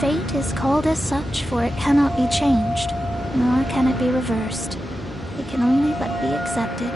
Fate is called as such, for it cannot be changed, nor can it be reversed. It can only but be accepted.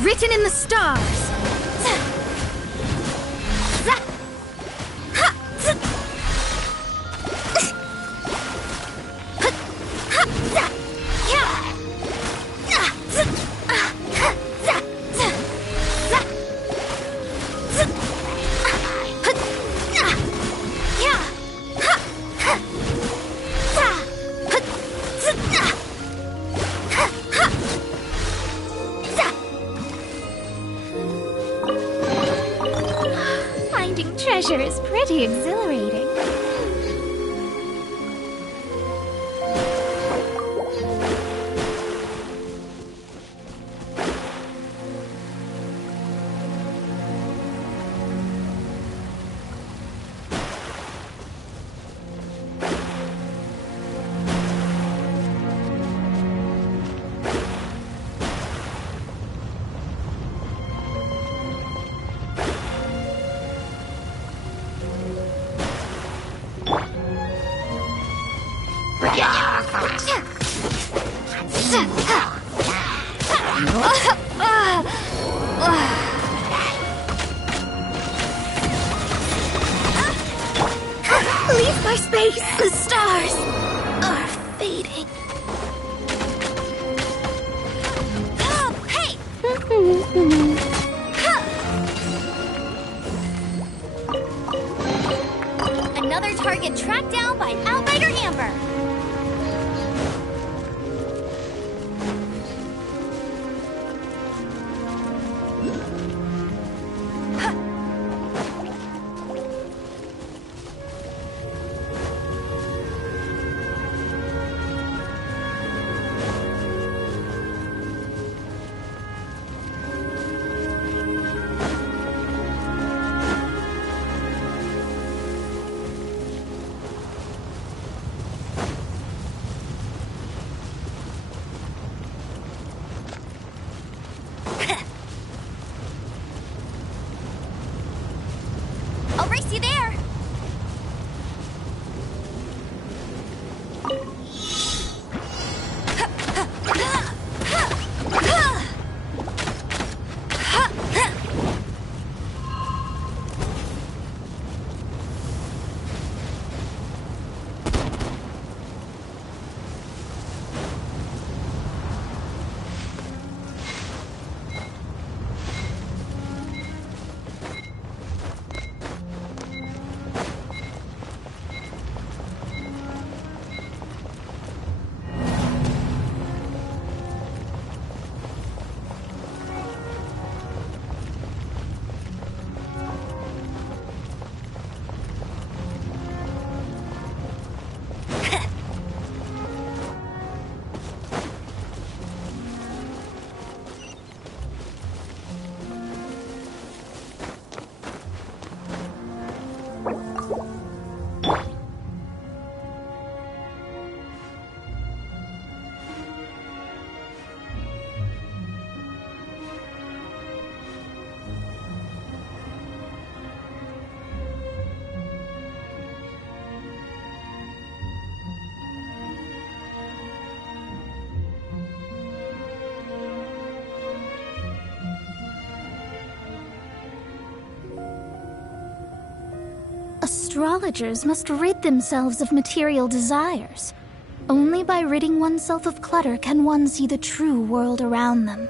Written in the stars. Treasure is pretty exhilarating. Leave my space! The stars are fading. Oh, hey! Another target tracked down by Outrider Amber. I'll race you there. astrologers must rid themselves of material desires. Only by ridding oneself of clutter can one see the true world around them.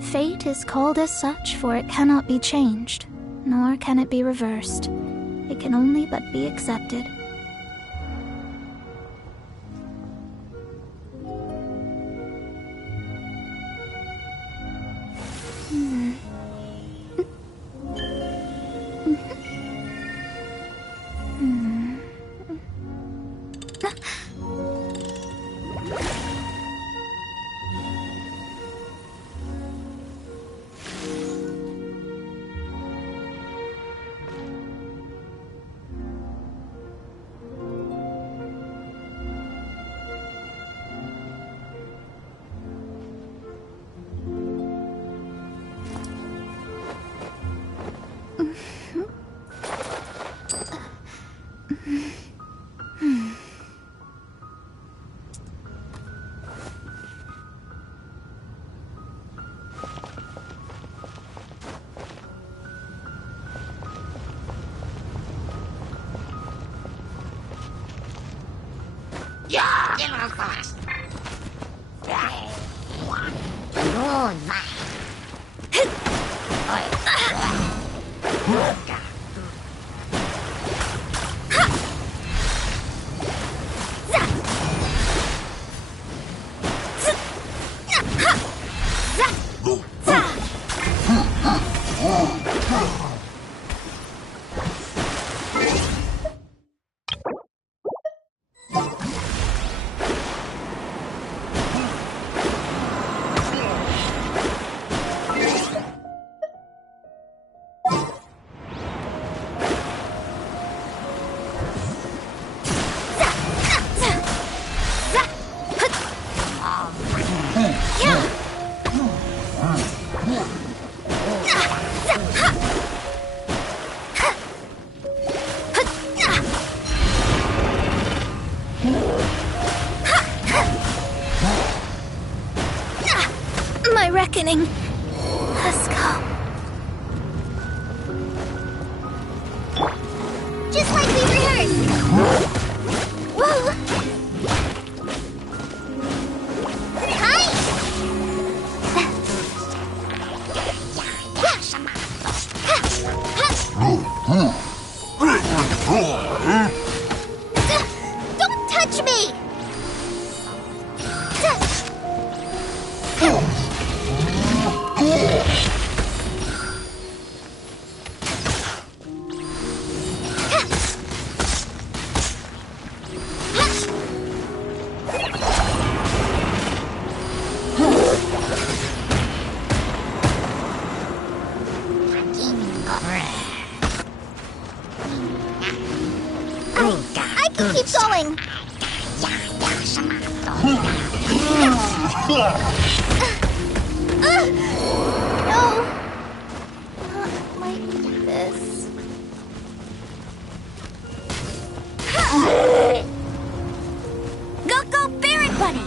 Fate is called as such, for it cannot be changed, nor can it be reversed. It can only but be accepted. Reckoning has come. Just like we rehearsed. Whoa! Hi! Don't touch me! I can keep going. No. Not like this. Go, Barrack Bunny!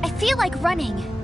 I feel like running.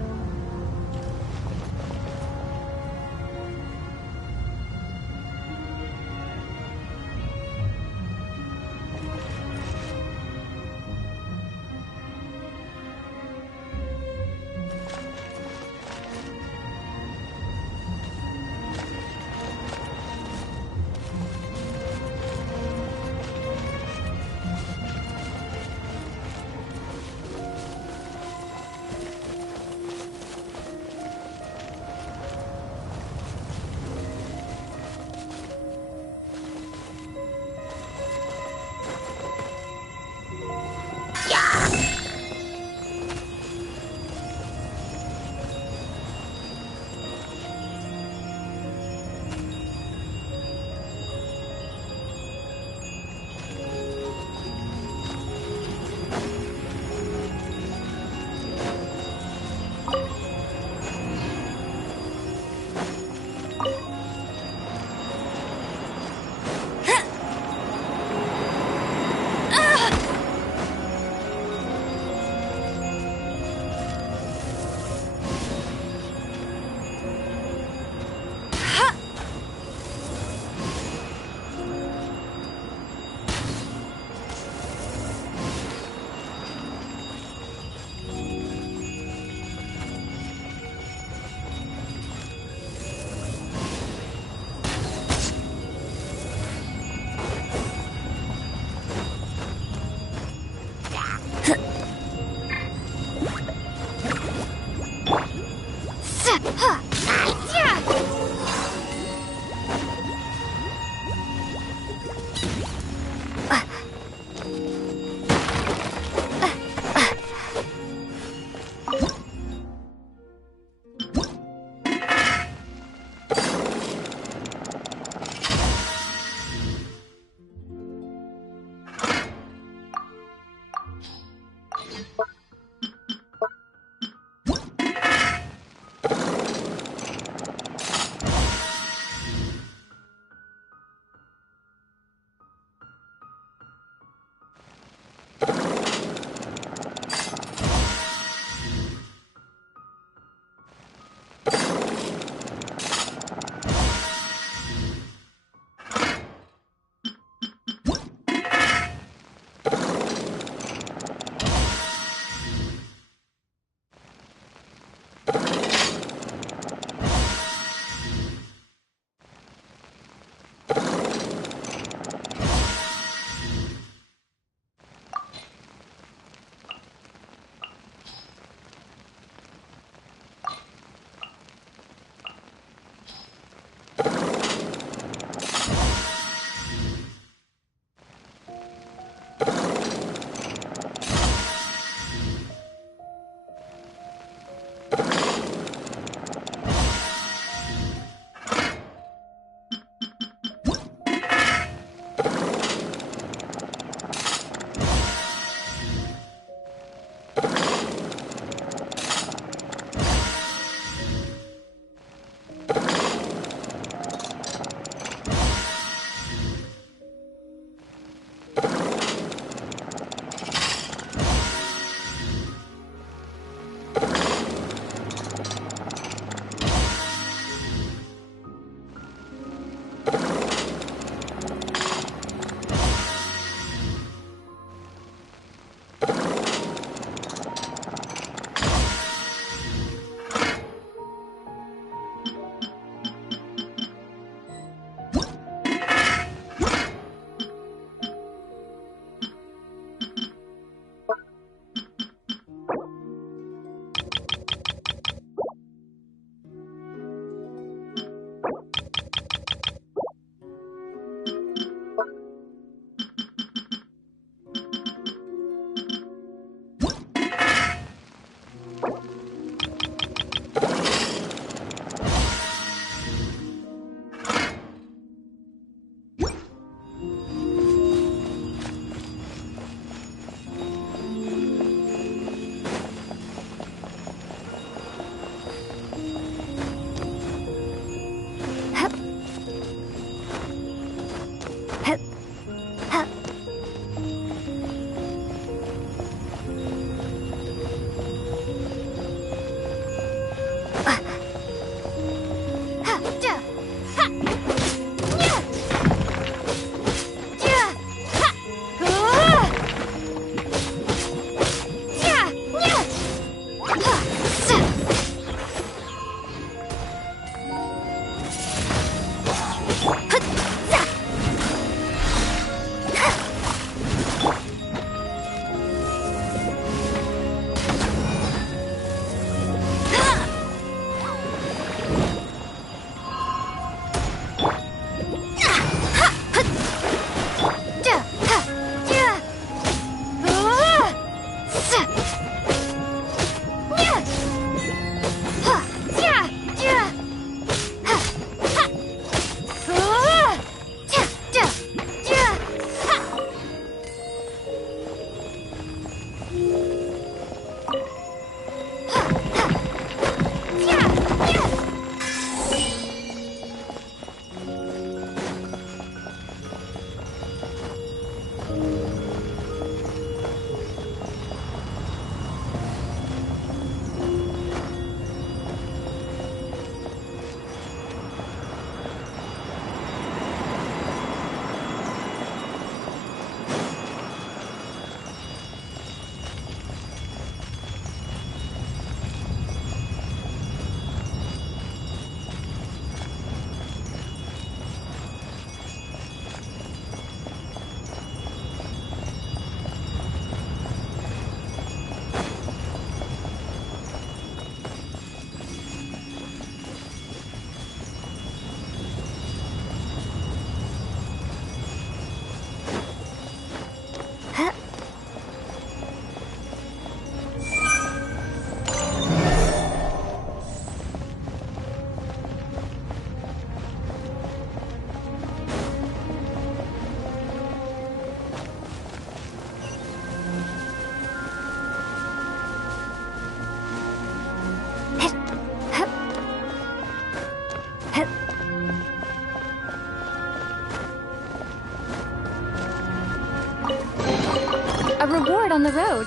A reward on the road.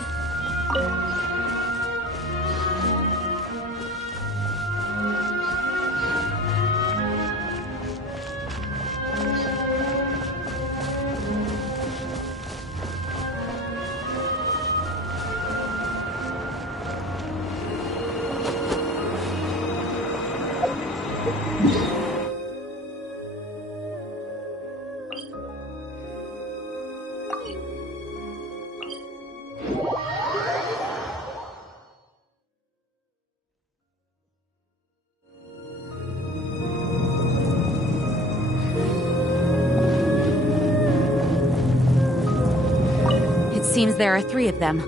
Seems there are 3 of them.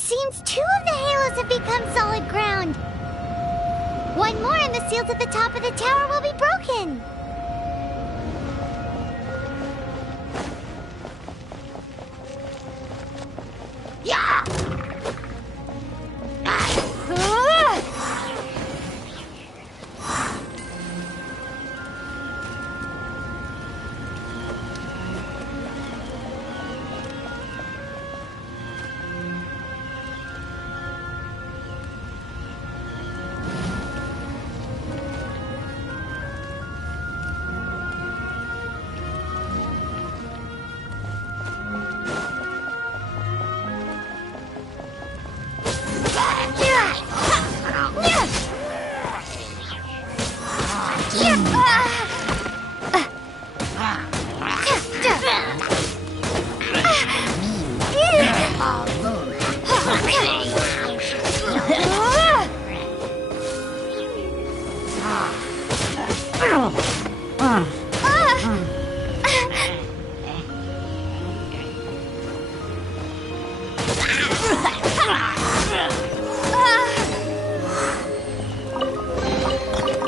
Seems 2 of the halos have become solid ground. 1 more and the seals at the top of the tower will be broken. Yeah!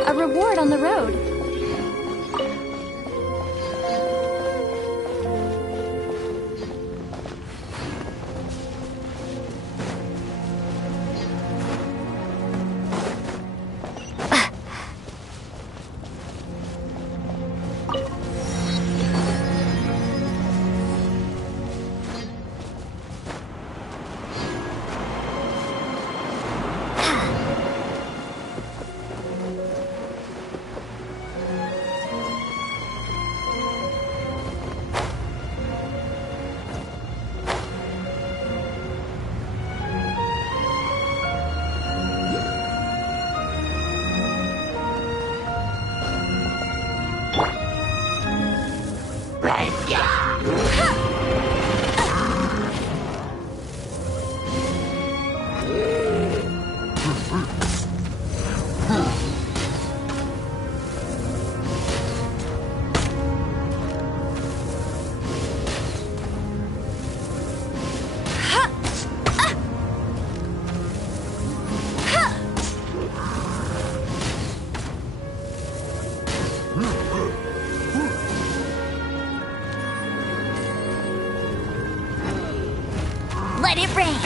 A reward on the road. Let it rain!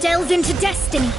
Delve into destiny.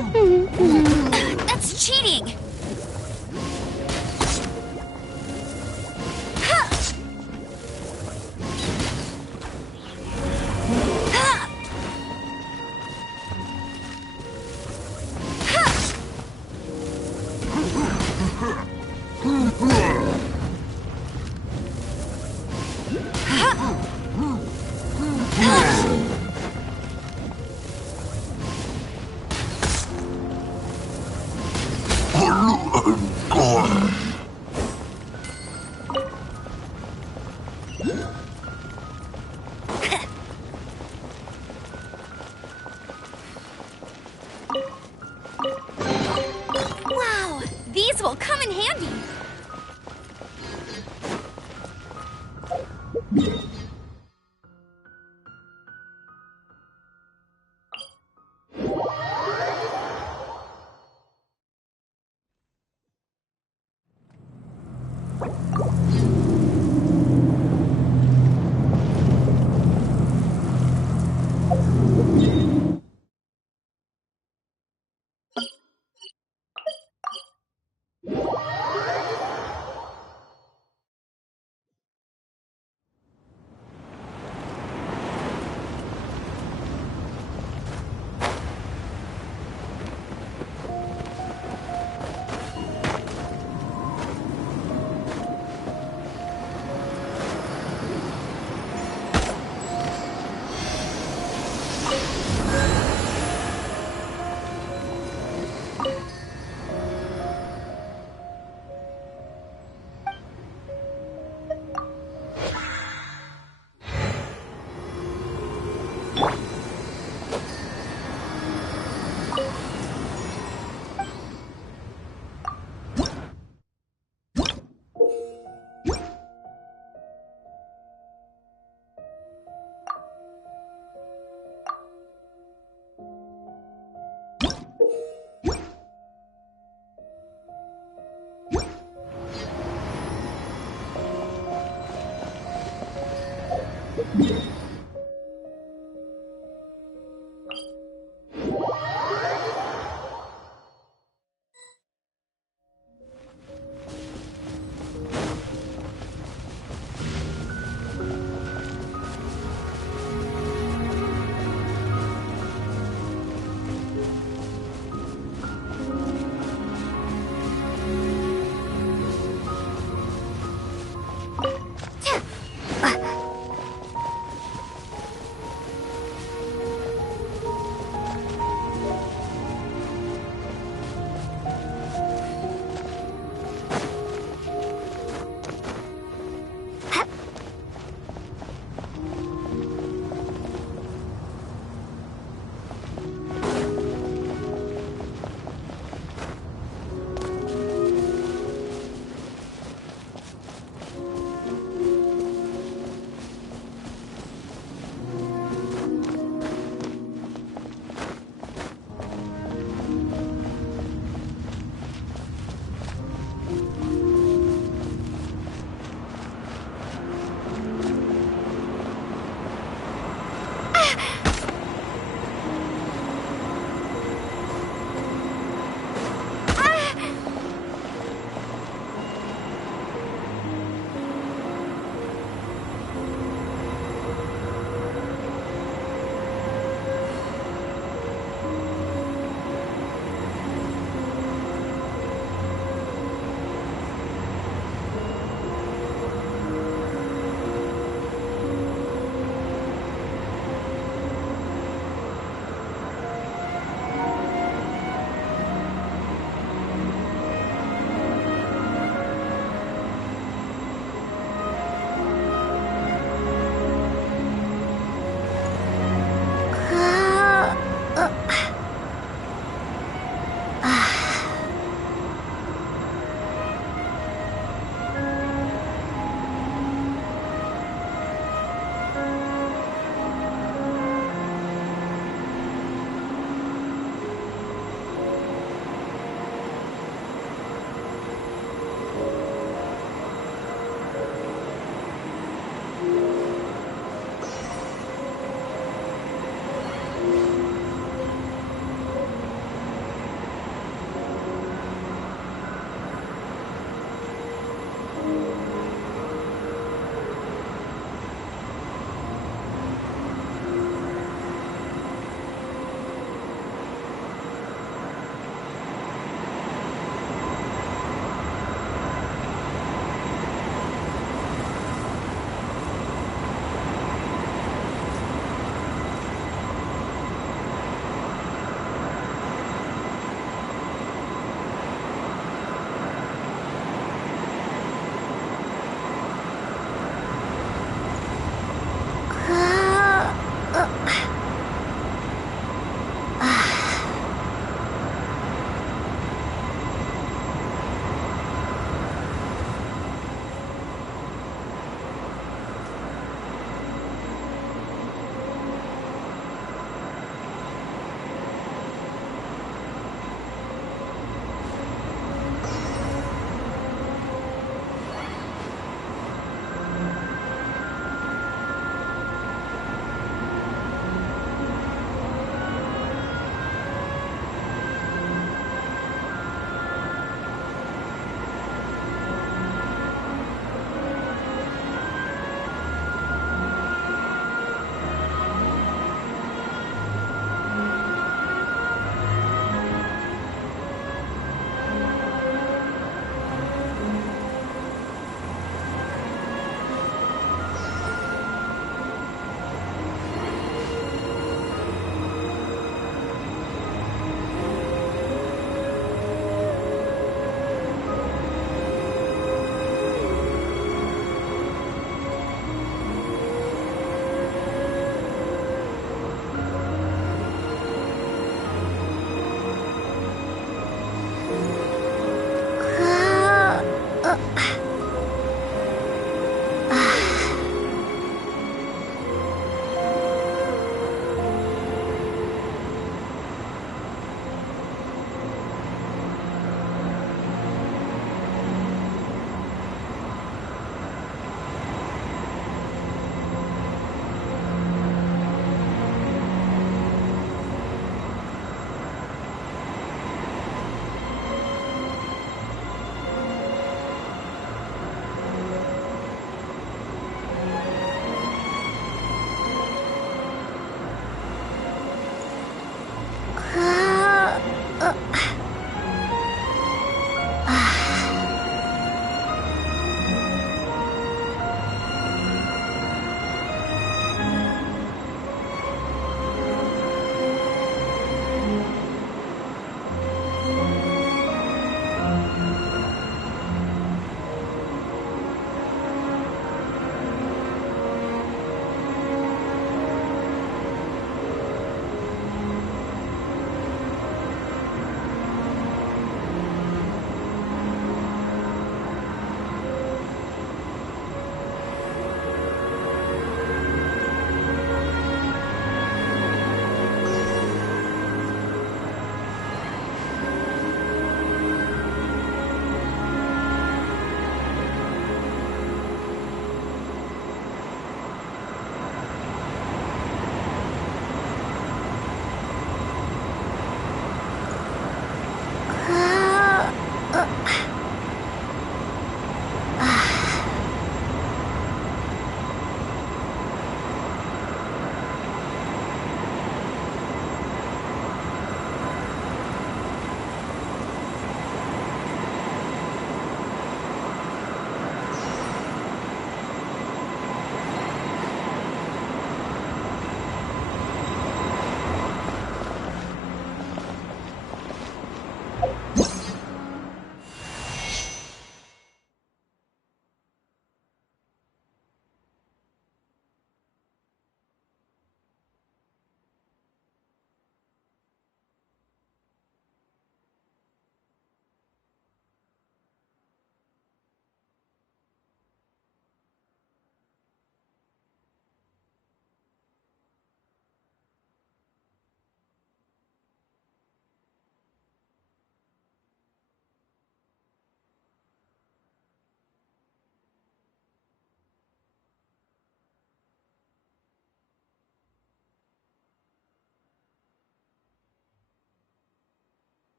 That's cheating!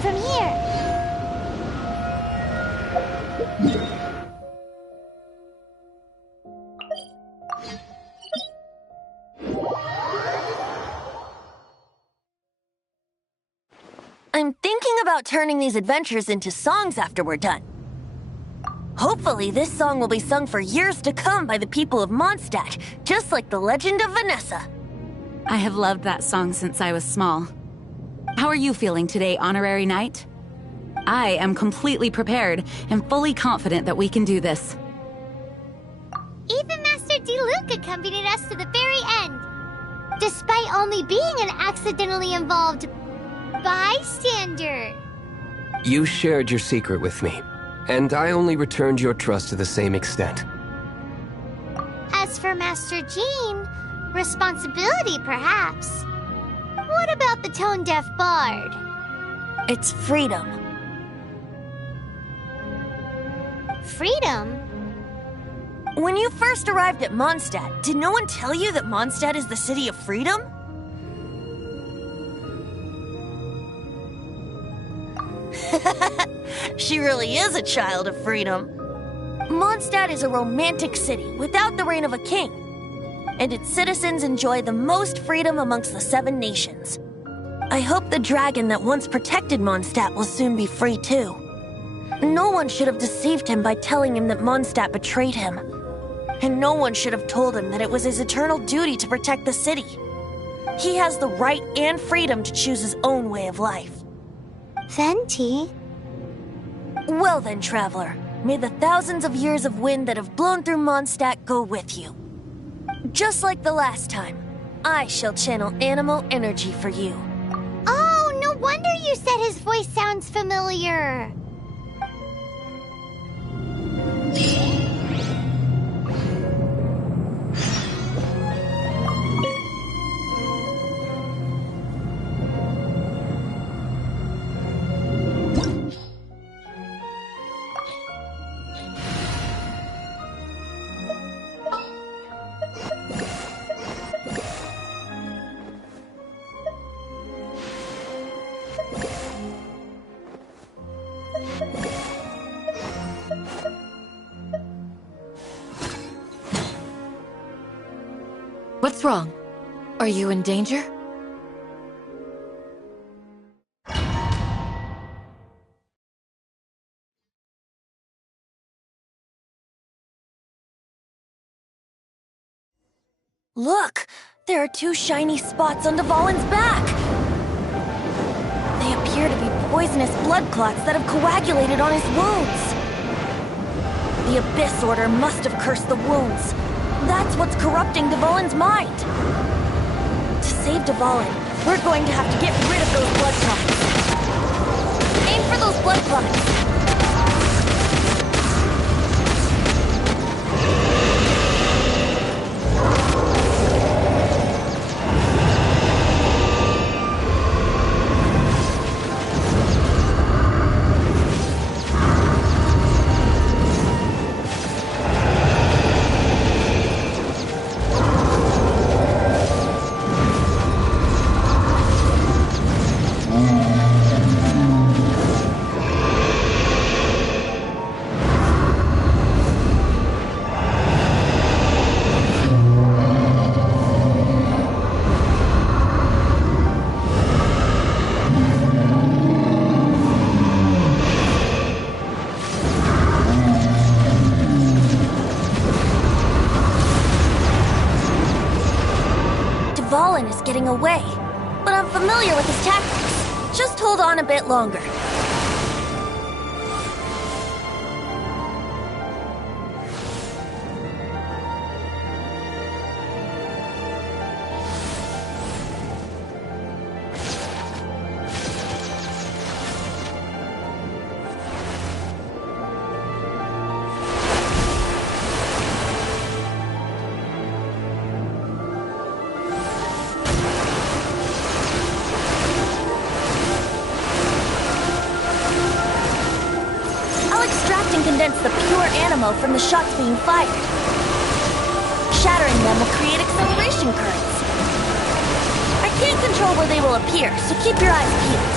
from here. I'm thinking about turning these adventures into songs after we're done. Hopefully, this song will be sung for years to come by the people of Mondstadt, just like the legend of Vanessa. I have loved that song since I was small. How are you feeling today, Honorary Knight? I am completely prepared and fully confident that we can do this. Even Master D-Luke accompanied us to the very end, despite only being an accidentally involved bystander. You shared your secret with me, and I only returned your trust to the same extent. As for Master Jean, responsibility perhaps. What about the tone-deaf bard? It's freedom. Freedom? When you first arrived at Mondstadt, did no one tell you that Mondstadt is the city of freedom? She really is a child of freedom. Mondstadt is a romantic city without the reign of a king, and its citizens enjoy the most freedom amongst the 7 nations. I hope the dragon that once protected Mondstadt will soon be free too. No one should have deceived him by telling him that Mondstadt betrayed him. And no one should have told him that it was his eternal duty to protect the city. He has the right and freedom to choose his own way of life. Venti? Well then, traveler, may the thousands of years of wind that have blown through Mondstadt go with you. Just like the last time, I shall channel animal energy for you. Oh, no wonder you said his voice sounds familiar. What's wrong? Are you in danger? Look! There are 2 shiny spots on Dvalin's back! They appear to be poisonous blood clots that have coagulated on his wounds. The Abyss Order must have cursed the wounds. That's what's corrupting Dvalin's mind. To save Dvalin, we're going to have to get rid of those blood clots. Aim for those blood clots. Getting away, but I'm familiar with his tactics. Just hold on a bit longer. Condense the pure animal from the shots being fired. Shattering them will create acceleration currents. I can't control where they will appear, so keep your eyes peeled.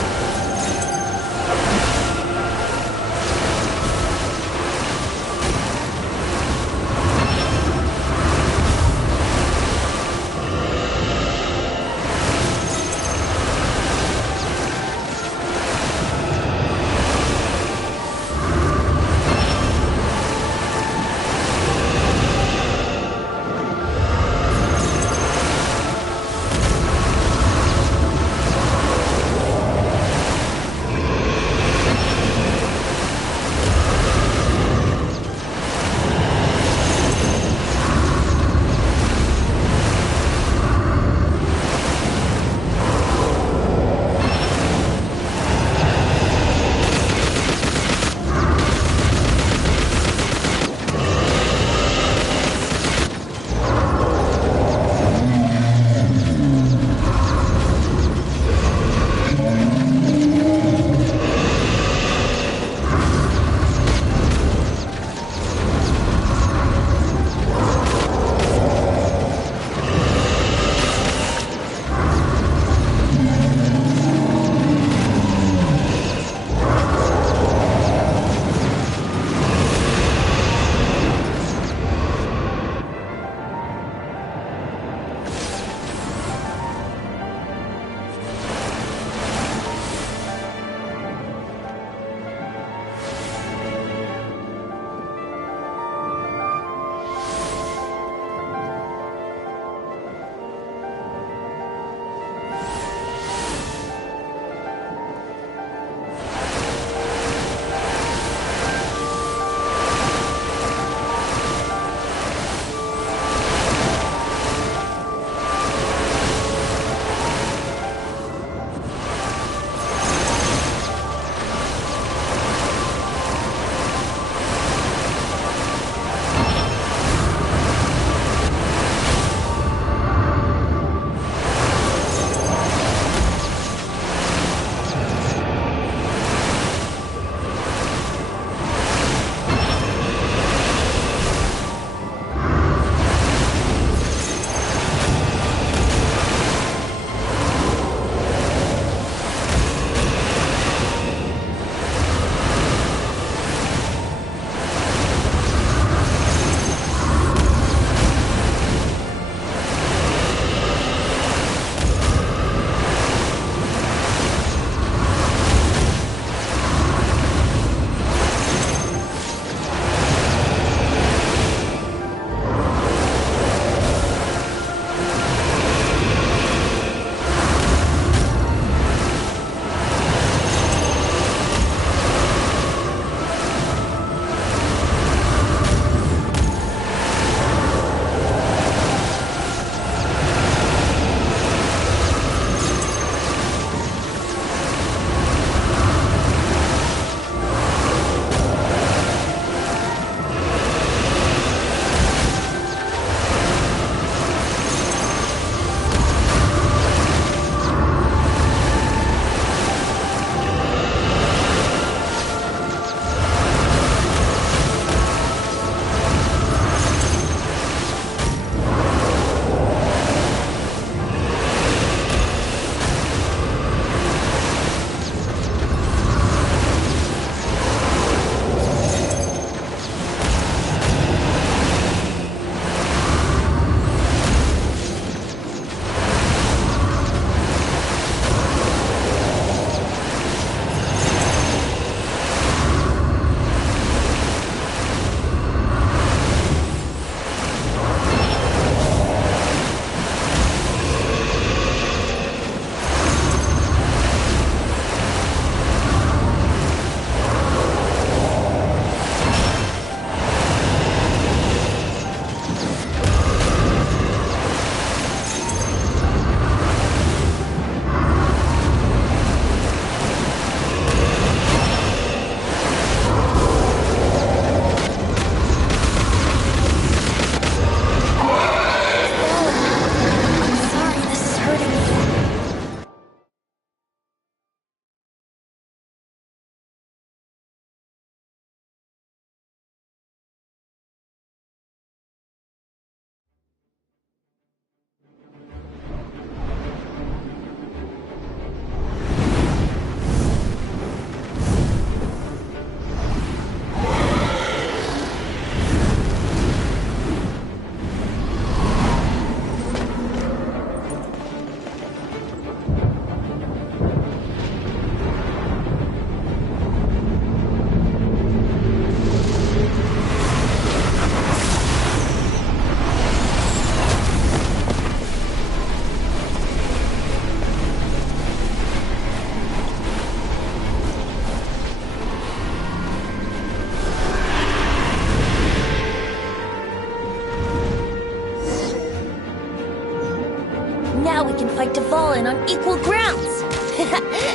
we can fight Dvalin on equal grounds.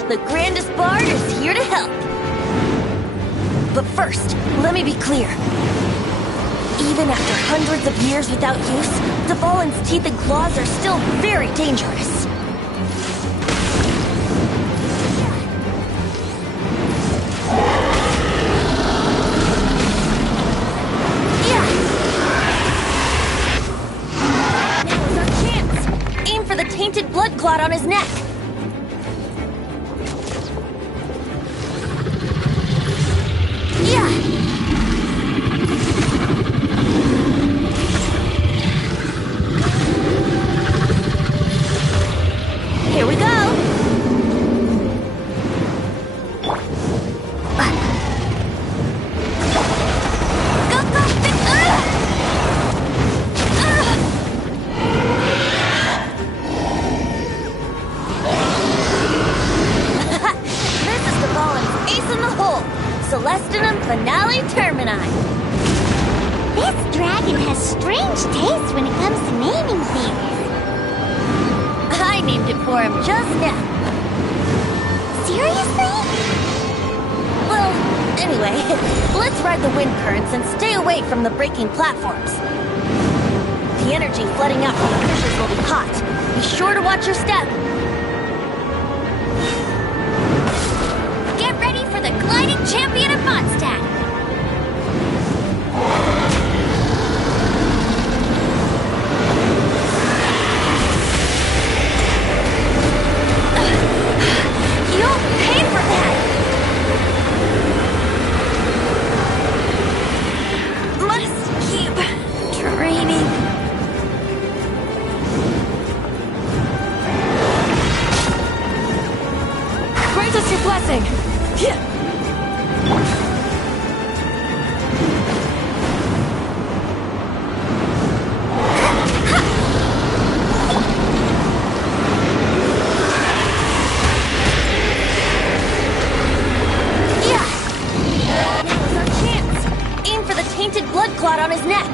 The grandest bard is here to help. But first, let me be clear. Even after hundreds of years without use, Dvalin's teeth and claws are still very dangerous. Now's our chance. Aim for the tainted blood clot on his neck. Here we go! Go, go! This is Dvalin's ace in the hole! Celestinum Finale Termini! This dragon has strange taste when it comes to naming things. I named it for him just now. Seriously? Well, anyway, let's ride the wind currents and stay away from the breaking platforms. The energy flooding out from the fissures will be hot. Be sure to watch your step. Get ready for the gliding champion of Mondstadt! You'll pay for that! Must keep training. Grant us your blessing! Now's our chance. Aim for the tainted blood clot on his neck.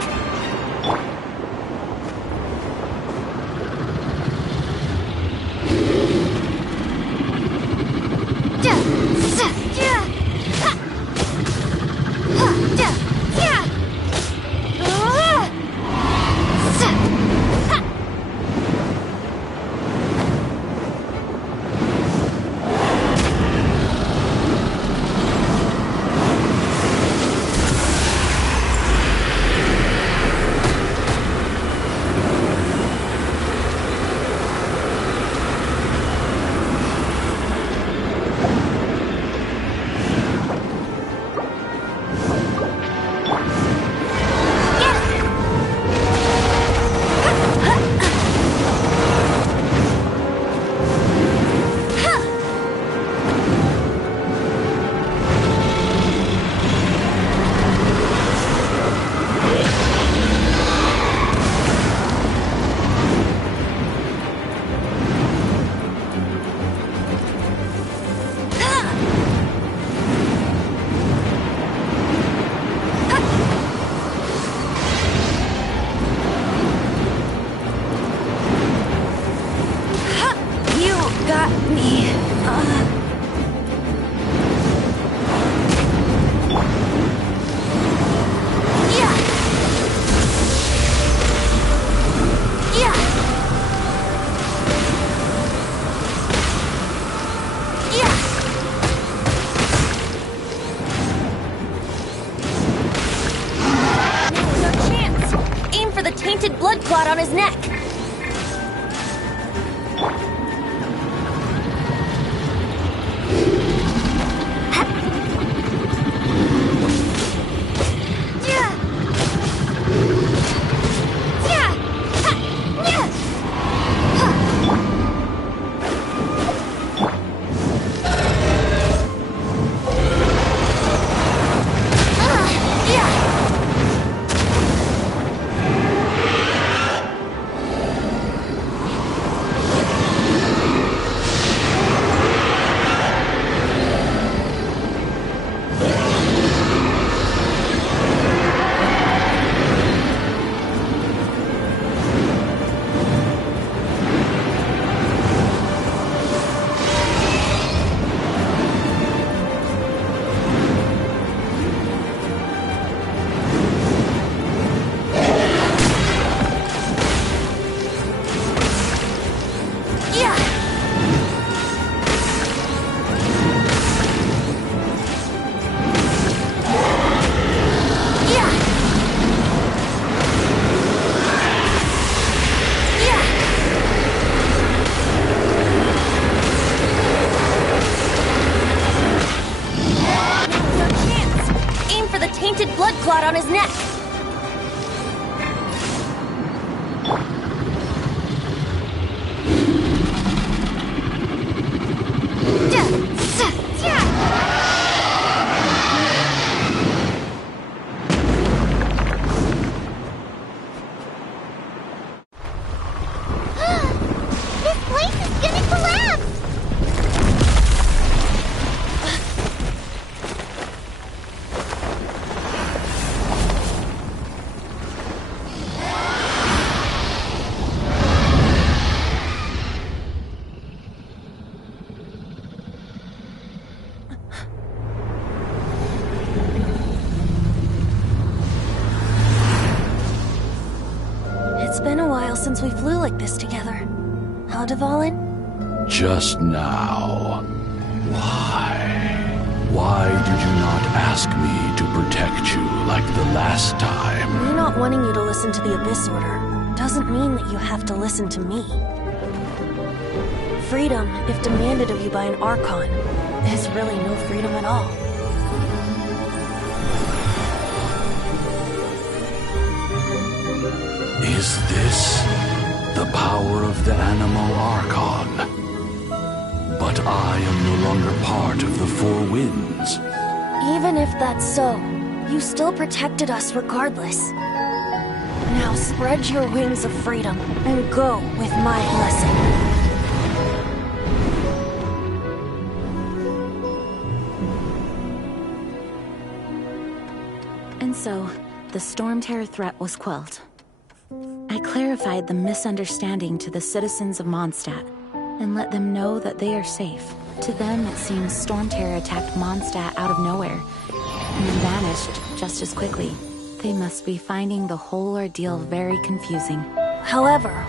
Blood clot on his neck. This place is gonna collapse! It's been a while since we flew like this together. How, Dvalin? Just now. Why? Why did you not ask me to protect you like the last time? Me not wanting you to listen to the Abyss Order doesn't mean that you have to listen to me. Freedom, if demanded of you by an Archon, is really no freedom at all. Is this the power of the Animal Archon? But I am no longer part of the Four Winds. Even if that's so, you still protected us regardless. Now spread your wings of freedom and go with my blessing. And so, the Stormter threat was quelled. I clarified the misunderstanding to the citizens of Mondstadt, and let them know that they are safe. To them, it seems Stormter attacked Mondstadt out of nowhere, and then vanished just as quickly. They must be finding the whole ordeal very confusing. However,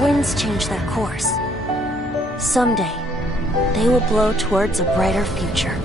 winds change their course. Someday, they will blow towards a brighter future.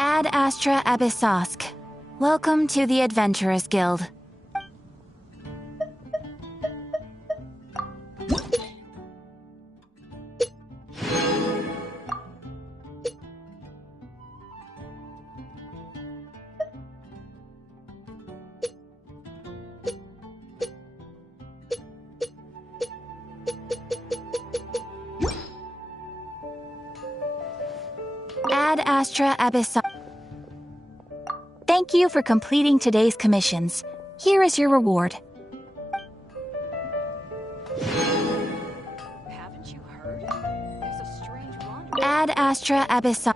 Ad Astra Abyssosk. Welcome to the Adventurers Guild. Ad Astra Abyssosk. Thank you for completing today's commissions. Here is your reward. Haven't you heard? There's a strange wanderer. Ad Astra Abyssosk.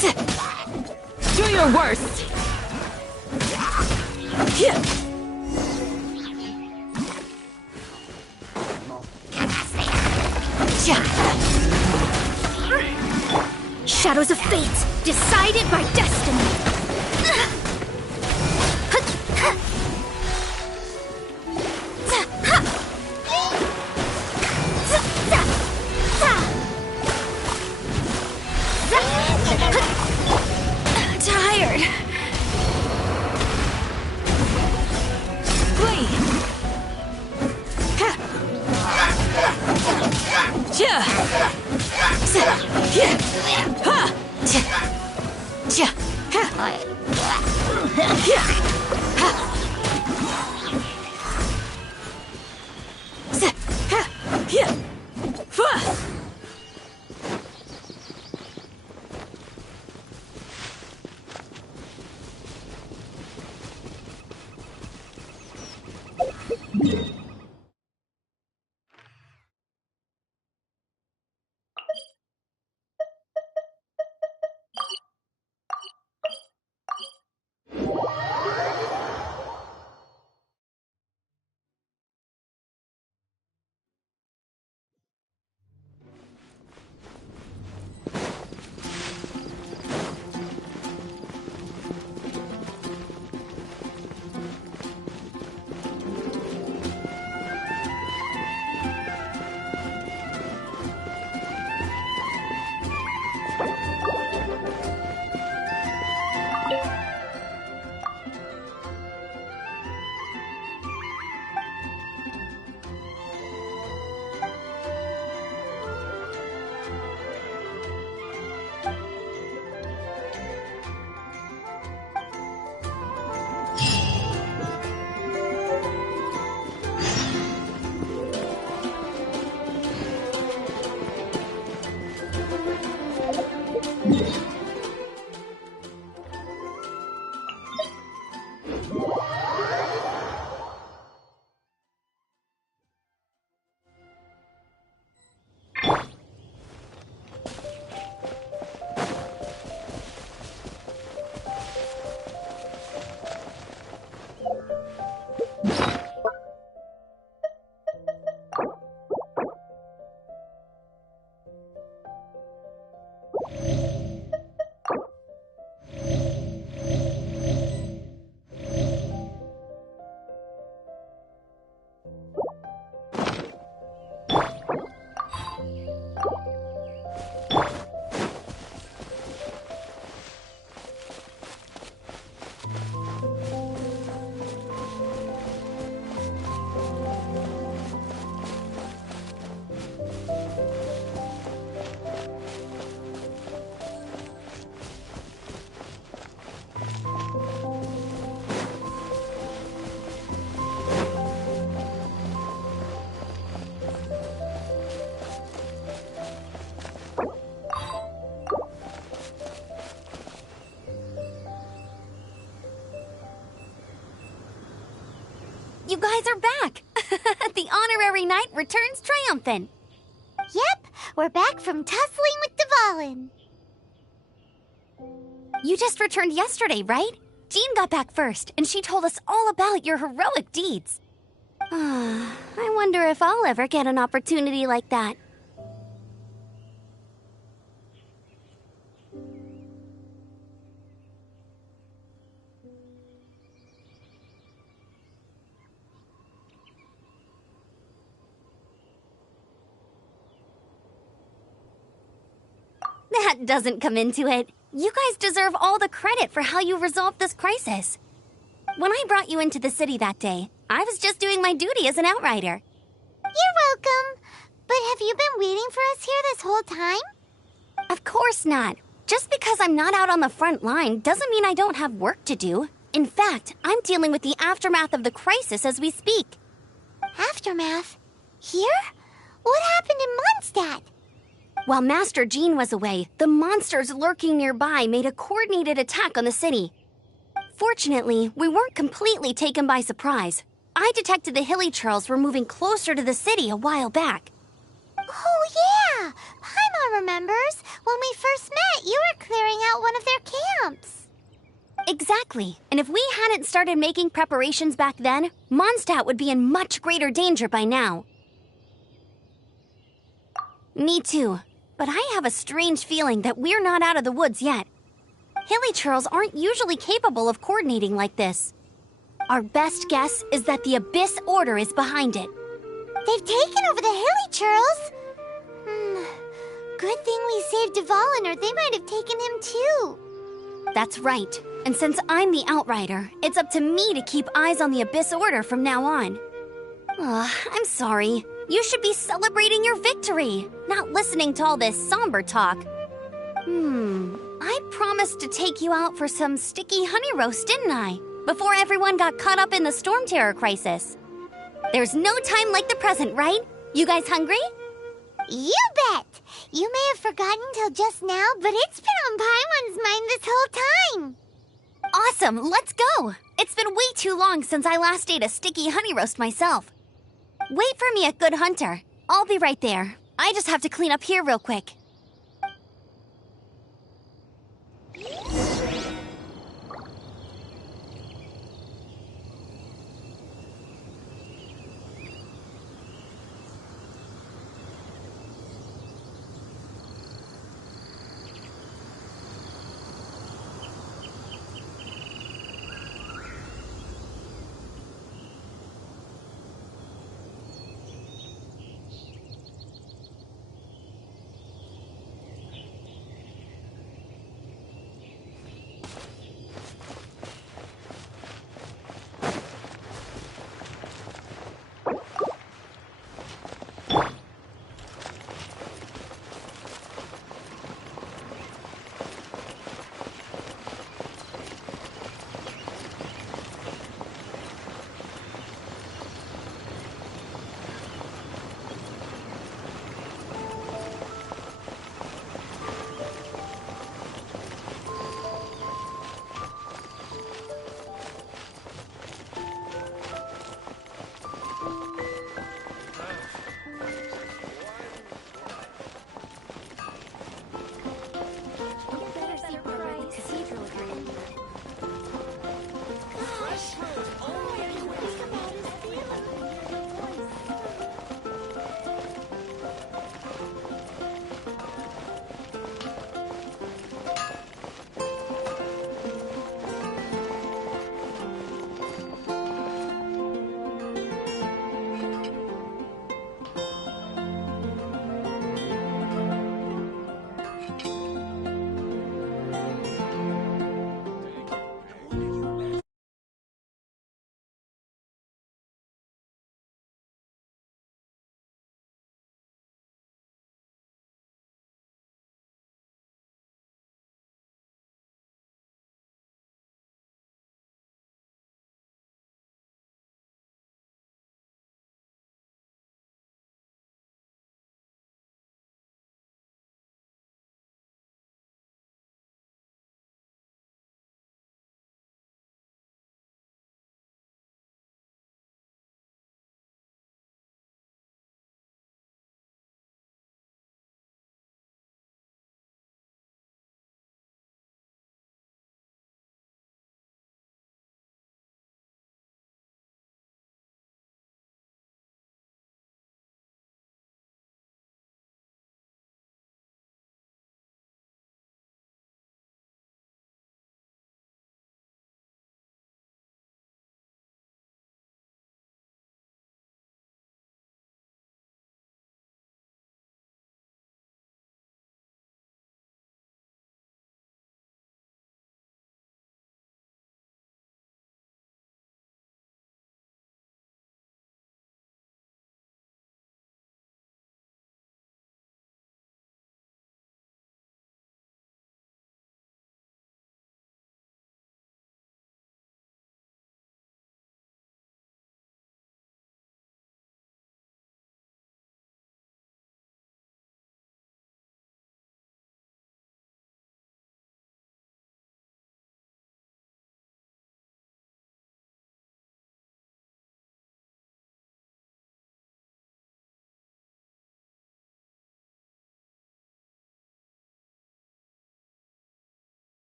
Do your worst! Shadows of fate, decided by destiny. Tired. You guys are back! The honorary knight returns triumphant. Yep, we're back from tussling with Dvalin. You just returned yesterday, right? Jean got back first, and she told us all about your heroic deeds. I wonder if I'll ever get an opportunity like that. That doesn't come into it. You guys deserve all the credit for how you resolved this crisis. When I brought you into the city that day, I was just doing my duty as an outrider. You're welcome. But have you been waiting for us here this whole time? Of course not. Just because I'm not out on the front line doesn't mean I don't have work to do. In fact, I'm dealing with the aftermath of the crisis as we speak. Aftermath? Here? What happened in Mondstadt? While Master Jean was away, the monsters lurking nearby made a coordinated attack on the city. Fortunately, we weren't completely taken by surprise. I detected the hilly churls were moving closer to the city a while back. Oh yeah! Paimon remembers. When we first met, you were clearing out one Exactly. And if we hadn't started making preparations back then, Mondstadt would be in much greater danger by now. Me too. But I have a strange feeling that we're not out of the woods yet. Hilly-churls aren't usually capable of coordinating like this. Our best guess is that the Abyss Order is behind it. They've taken over the Hilly-churls? Good thing we saved Dvalin, or they might have taken him too. That's right. And since I'm the Outrider, it's up to me to keep eyes on the Abyss Order from now on. I'm sorry. You should be celebrating your victory, not listening to all this somber talk. I promised to take you out for some sticky honey roast, didn't I? Before everyone got caught up in the storm terror crisis. There's no time like the present, right? You guys hungry? You bet! You may have forgotten till just now, but it's been on Paimon's mind this whole time. Awesome, let's go! It's been way too long since I last ate a sticky honey roast myself. Wait for me at Good Hunter. I'll be right there. I just have to clean up here real quick.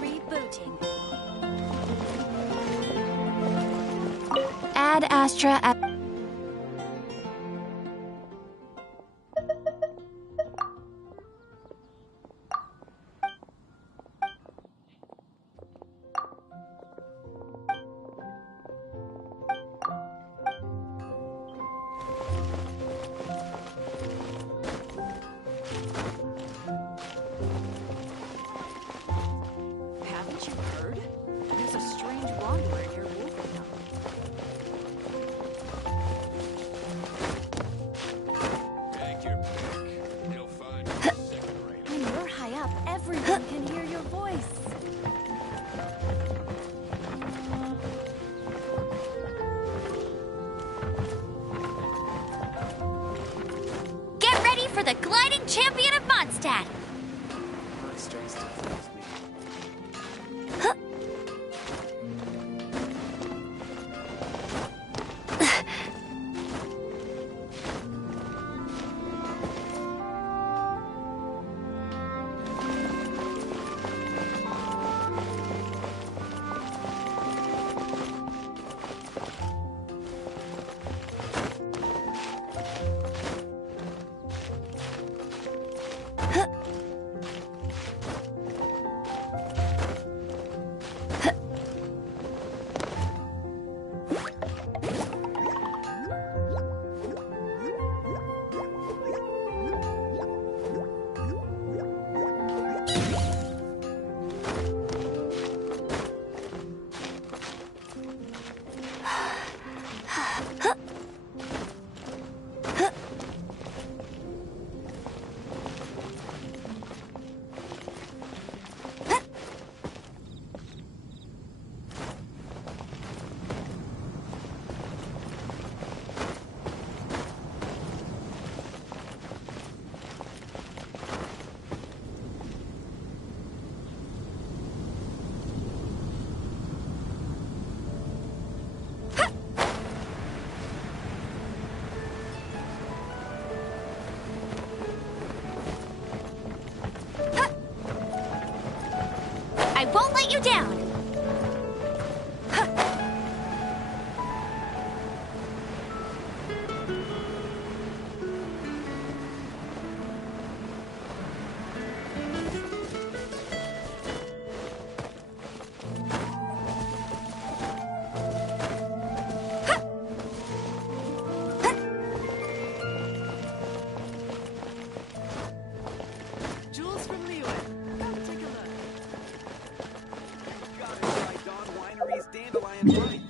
Rebooting. Add Astra at... Haven't you heard? There's a strange wanderer near Wolfenham. Take your pick. You'll find it second-rate. When you're high up, everyone can hear your voice. Get ready for the gliding champion of Mondstadt! I won't let you down! Jules from Leeway. Come take a look. Got it by Don Winery's Dandelion Wine.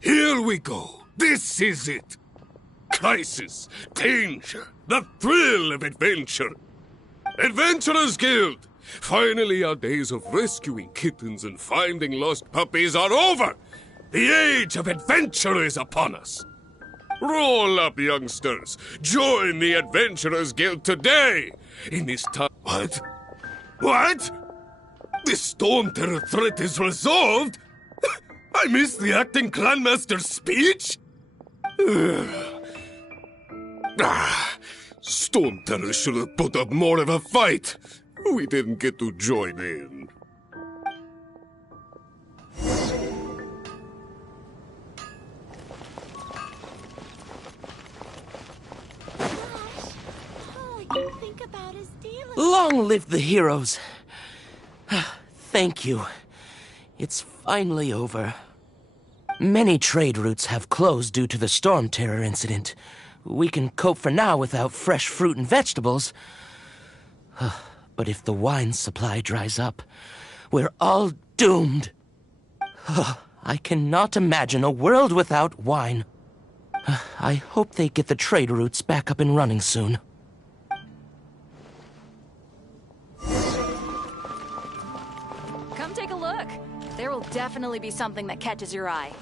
Here we go. This is it. Crisis, danger, the thrill of adventure. Adventurers Guild. Finally, our days of rescuing kittens and finding lost puppies are over. The age of adventure is upon us. Roll up, youngsters. Join the Adventurers Guild today. In this time... What? What? The Stormter threat is resolved? I missed the acting clanmaster's speech? Stormter should have put up more of a fight. We didn't get to join in. Long live the heroes. Thank you. It's finally over. Many trade routes have closed due to the storm terror incident. We can cope for now without fresh fruit and vegetables. But if the wine supply dries up, we're all doomed. I cannot imagine a world without wine. I hope they get the trade routes back up and running soon. Come take a look. There There will definitely be something that catches your eye.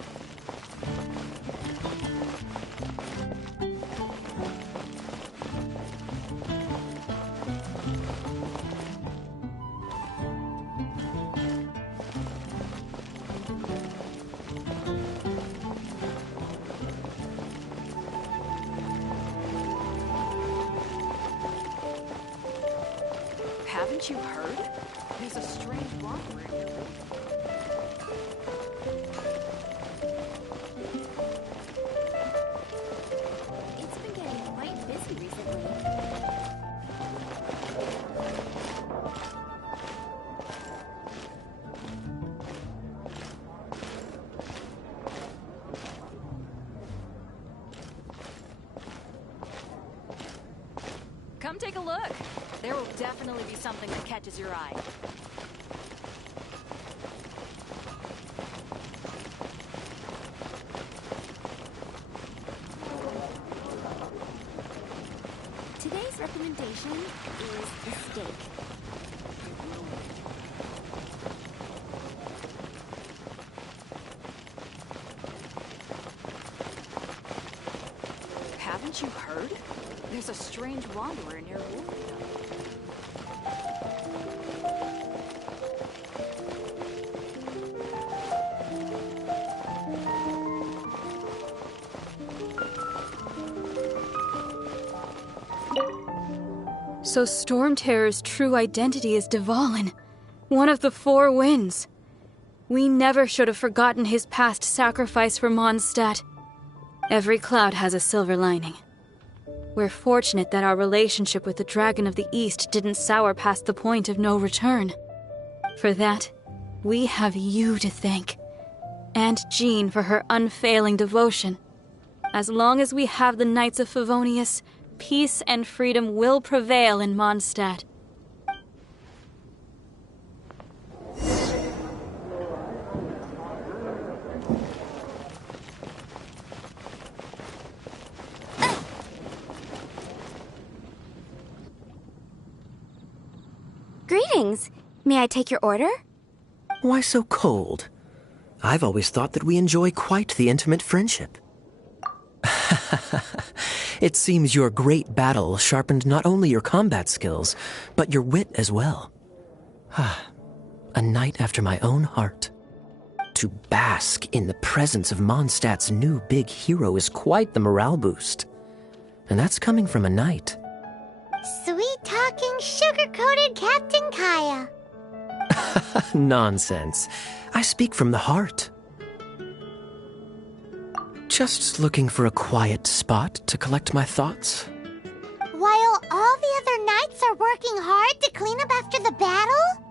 Haven't you heard? There's a strange wanderer in your room. It's been getting quite busy recently. Come take a look. There will definitely be something that catches your eye. Today's recommendation is the steak. Haven't you heard? There's a strange wanderer in your room. So Stormterror's true identity is Dvalin, one of the Four Winds. We never should have forgotten his past sacrifice for Mondstadt. Every cloud has a silver lining. We're fortunate that our relationship with the Dragon of the East didn't sour past the point of no return. For that, we have you to thank. And Jean for her unfailing devotion. As long as we have the Knights of Favonius, peace and freedom will prevail in Mondstadt. Greetings. May I take your order? Why so cold? I've always thought that we enjoy quite the intimate friendship. It seems your great battle sharpened not only your combat skills, but your wit as well. A knight after my own heart. To bask in the presence of Mondstadt's new big hero is quite the morale boost. And that's coming from a knight. Sweet-talking, sugar-coated Captain Kaya. Nonsense. I speak from the heart. Just looking for a quiet spot to collect my thoughts. While all the other knights are working hard to clean up after the battle?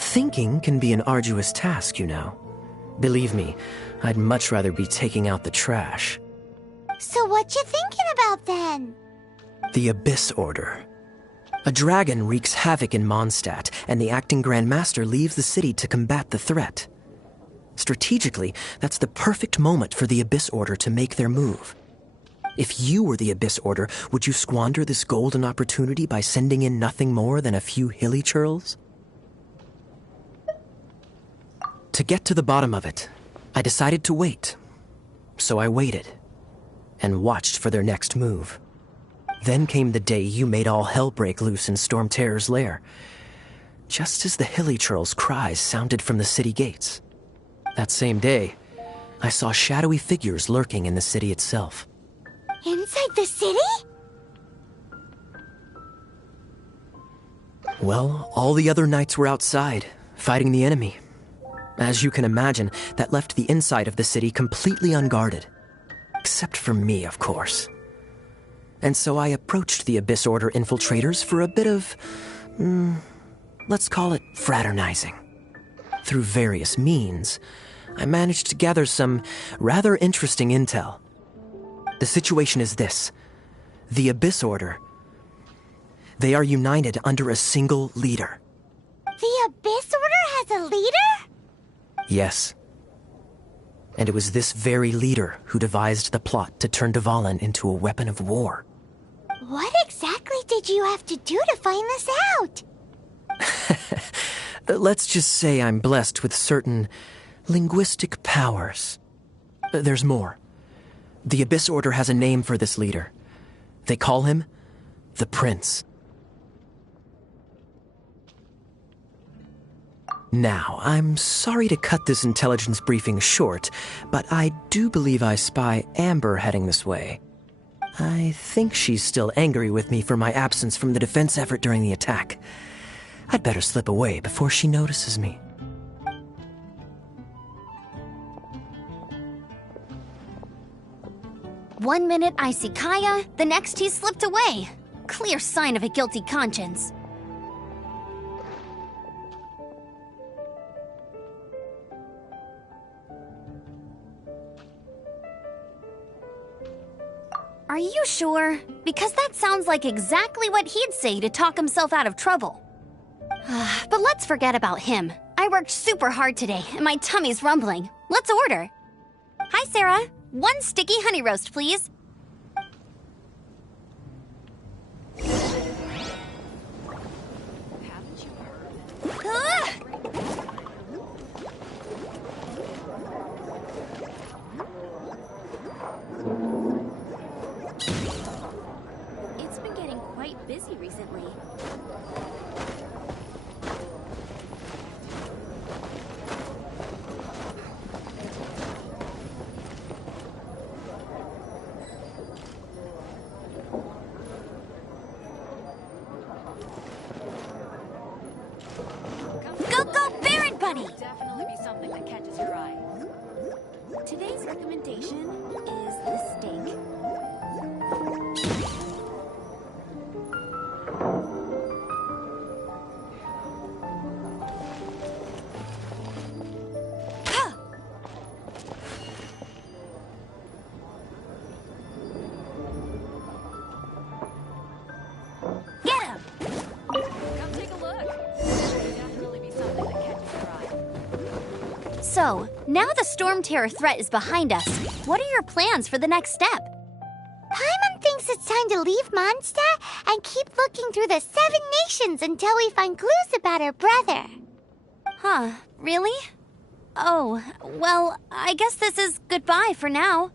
Thinking can be an arduous task, you know. Believe me, I'd much rather be taking out the trash. So what you thinking about then? The Abyss Order. A dragon wreaks havoc in Mondstadt, and the acting Grand Master leaves the city to combat the threat. Strategically, that's the perfect moment for the Abyss Order to make their move. If you were the Abyss Order, would you squander this golden opportunity by sending in nothing more than a few hilly churls? To get to the bottom of it, I decided to wait. So I waited, and watched for their next move. Then came the day you made all hell break loose in Stormter's lair, just as the hilly churls' cries sounded from the city gates. That same day, I saw shadowy figures lurking in the city itself. Inside the city? Well, all the other knights were outside, fighting the enemy. As you can imagine, that left the inside of the city completely unguarded. Except for me, of course. And so I approached the Abyss Order infiltrators for a bit of, let's call it fraternizing. Through various means, I managed to gather some rather interesting intel. The situation is this. The Abyss Order, they are united under a single leader. The Abyss Order has a leader? Yes. And it was this very leader who devised the plot to turn Dvalin into a weapon of war. What exactly did you have to do to find this out? Let's just say I'm blessed with certain Linguistic powers. There's more. The Abyss Order has a name for this leader. They call him the Prince. Now, I'm sorry to cut this intelligence briefing short, but I do believe I spy Amber heading this way. I think she's still angry with me for my absence from the defense effort during the attack. I'd better slip away before she notices me. One minute I see Kaya, the next he slipped away. Clear sign of a guilty conscience. Are you sure? Because that sounds like exactly what he'd say to talk himself out of trouble. But let's forget about him. I worked super hard today, and my tummy's rumbling. Let's order. Hi, Sarah. 1 sticky honey roast, please. It's been getting quite busy recently. Definitely be something that catches your eye. Today's recommendation is the steak. Get him! Come take a look. Definitely be something that catches your eye. So, now the Stormter threat is behind us. What are your plans for the next step? Paimon thinks it's time to leave Mondstadt and keep looking through the 7 nations until we find clues about her brother. Huh, really? Oh, well, I guess this is goodbye for now.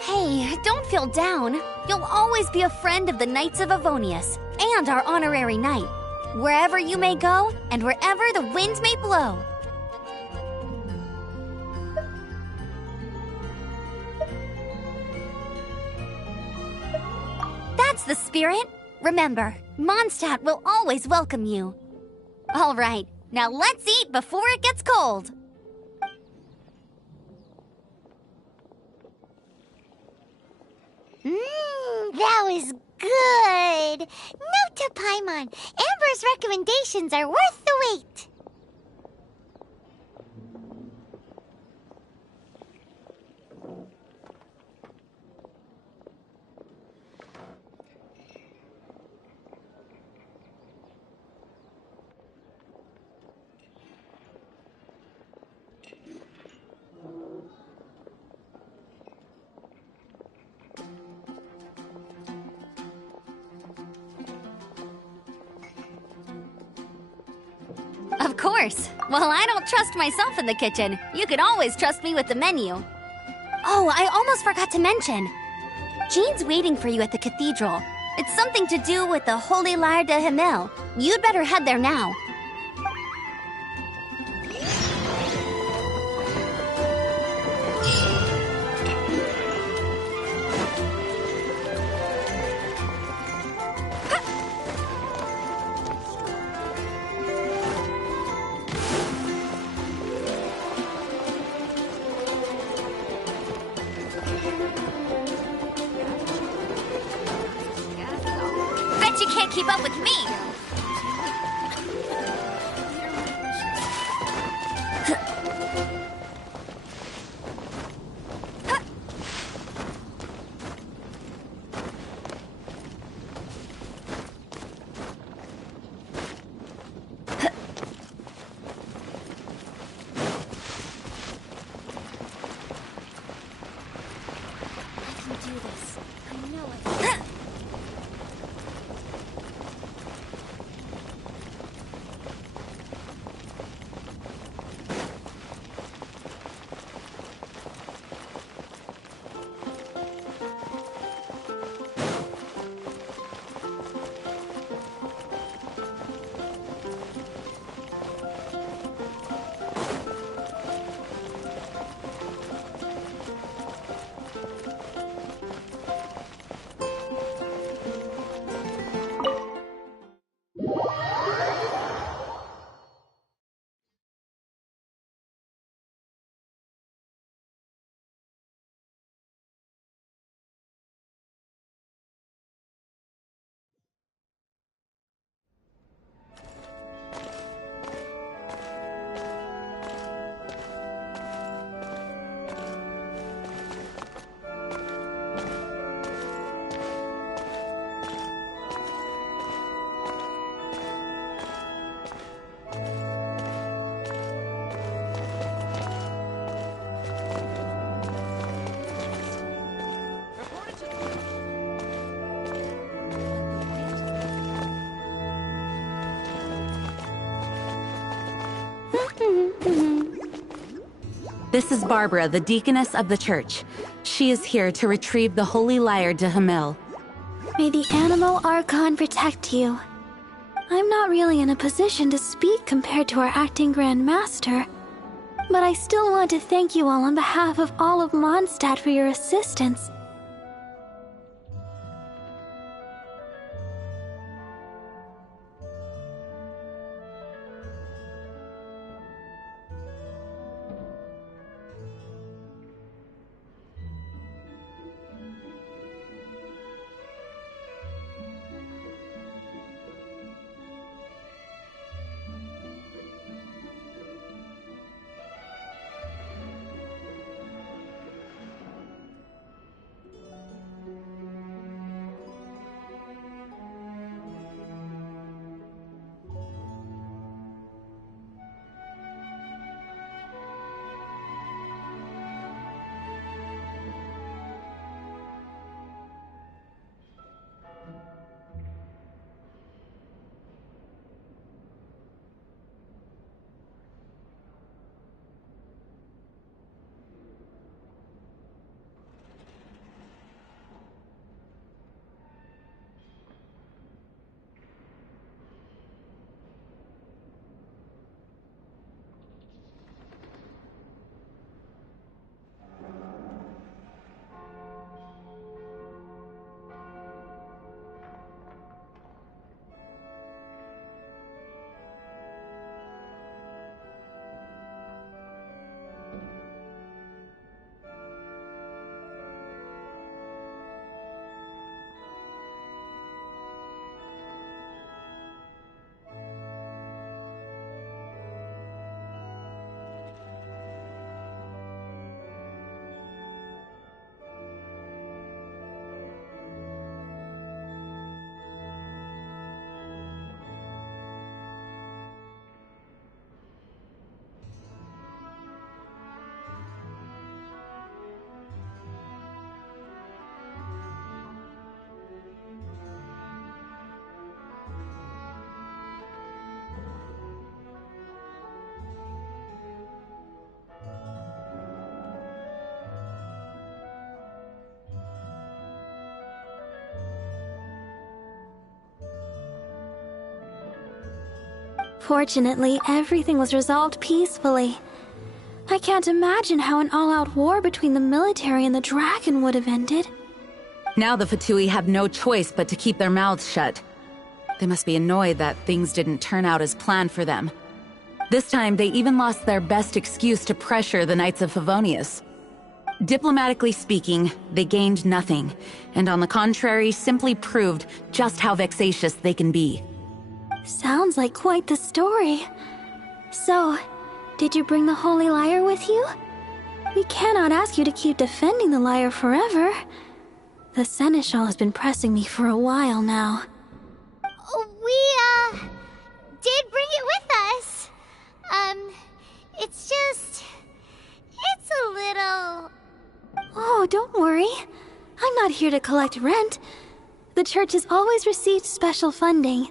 Hey, don't feel down. You'll always be a friend of the Knights of Avonius and our honorary knight, wherever you may go and wherever the wind may blow. That's the spirit. Remember, Mondstadt will always welcome you. All right, now let's eat before it gets cold. That was good. Note to Paimon, Amber's recommendations are worth the wait. Of course. Well, I don't trust myself in the kitchen. You can always trust me with the menu. Oh, I almost forgot to mention. Jean's waiting for you at the cathedral. It's something to do with the Holy Lair de Himmel. You'd better head there now. Bet you can't keep up with me. This is Barbara, the deaconess of the church. She is here to retrieve the Holy Lair de Himmel. May the Animal Archon protect you. I'm not really in a position to speak compared to our acting Grand Master, but I still want to thank you all on behalf of all of Mondstadt for your assistance. Fortunately, everything was resolved peacefully. I can't imagine how an all-out war between the military and the dragon would have ended. Now the Fatui have no choice but to keep their mouths shut. They must be annoyed that things didn't turn out as planned for them. This time, they even lost their best excuse to pressure the Knights of Favonius. Diplomatically speaking, they gained nothing, and on the contrary, simply proved just how vexatious they can be. Sounds like quite the story. So, did you bring the Holy Lyre with you? We cannot ask you to keep defending the lyre forever. The Seneschal has been pressing me for a while now. We, did bring it with us. It's just... it's a little... Oh, don't worry. I'm not here to collect rent. The church has always received special funding.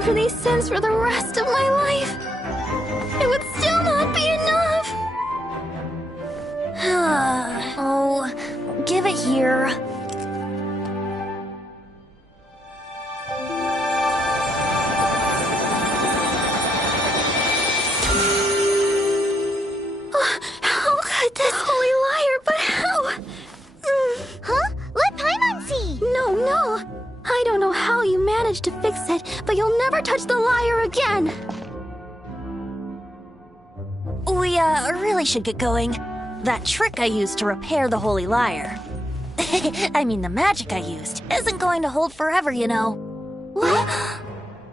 For these sins for the rest of my life, it would still not be enough. Oh, give it here. How could this Holy Lyre, but how? Huh? Let Paimon see! No. I don't know how you managed to fix it, but you'll never touch the lyre again! We, really should get going. That trick I used to repair the Holy Lyre. I mean, the magic I used isn't going to hold forever, you know. What?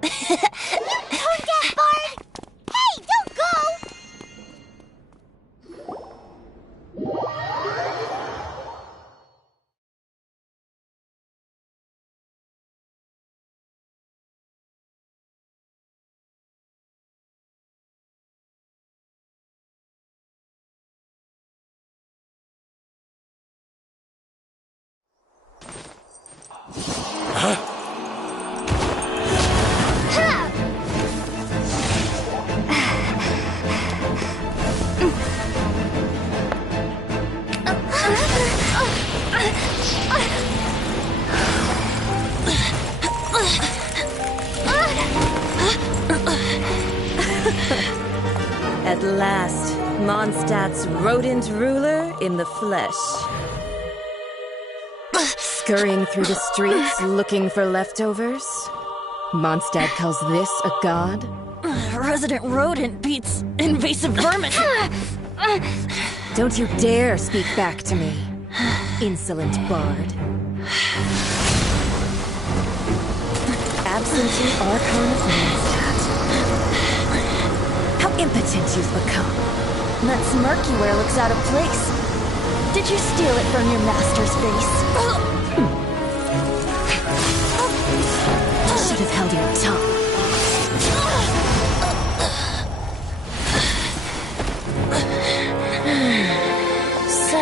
You tone deaf, Bard! Hey, don't go! At last, Mondstadt's rodent ruler in the flesh. Scurrying through the streets looking for leftovers? Mondstadt calls this a god? Resident rodent beats invasive vermin. Don't you dare speak back to me, insolent bard. Absentee Archon of Mondstadt. How impotent you've become. That smirky wear looks out of place. Did you steal it from your master's face? You should have held your tongue. So,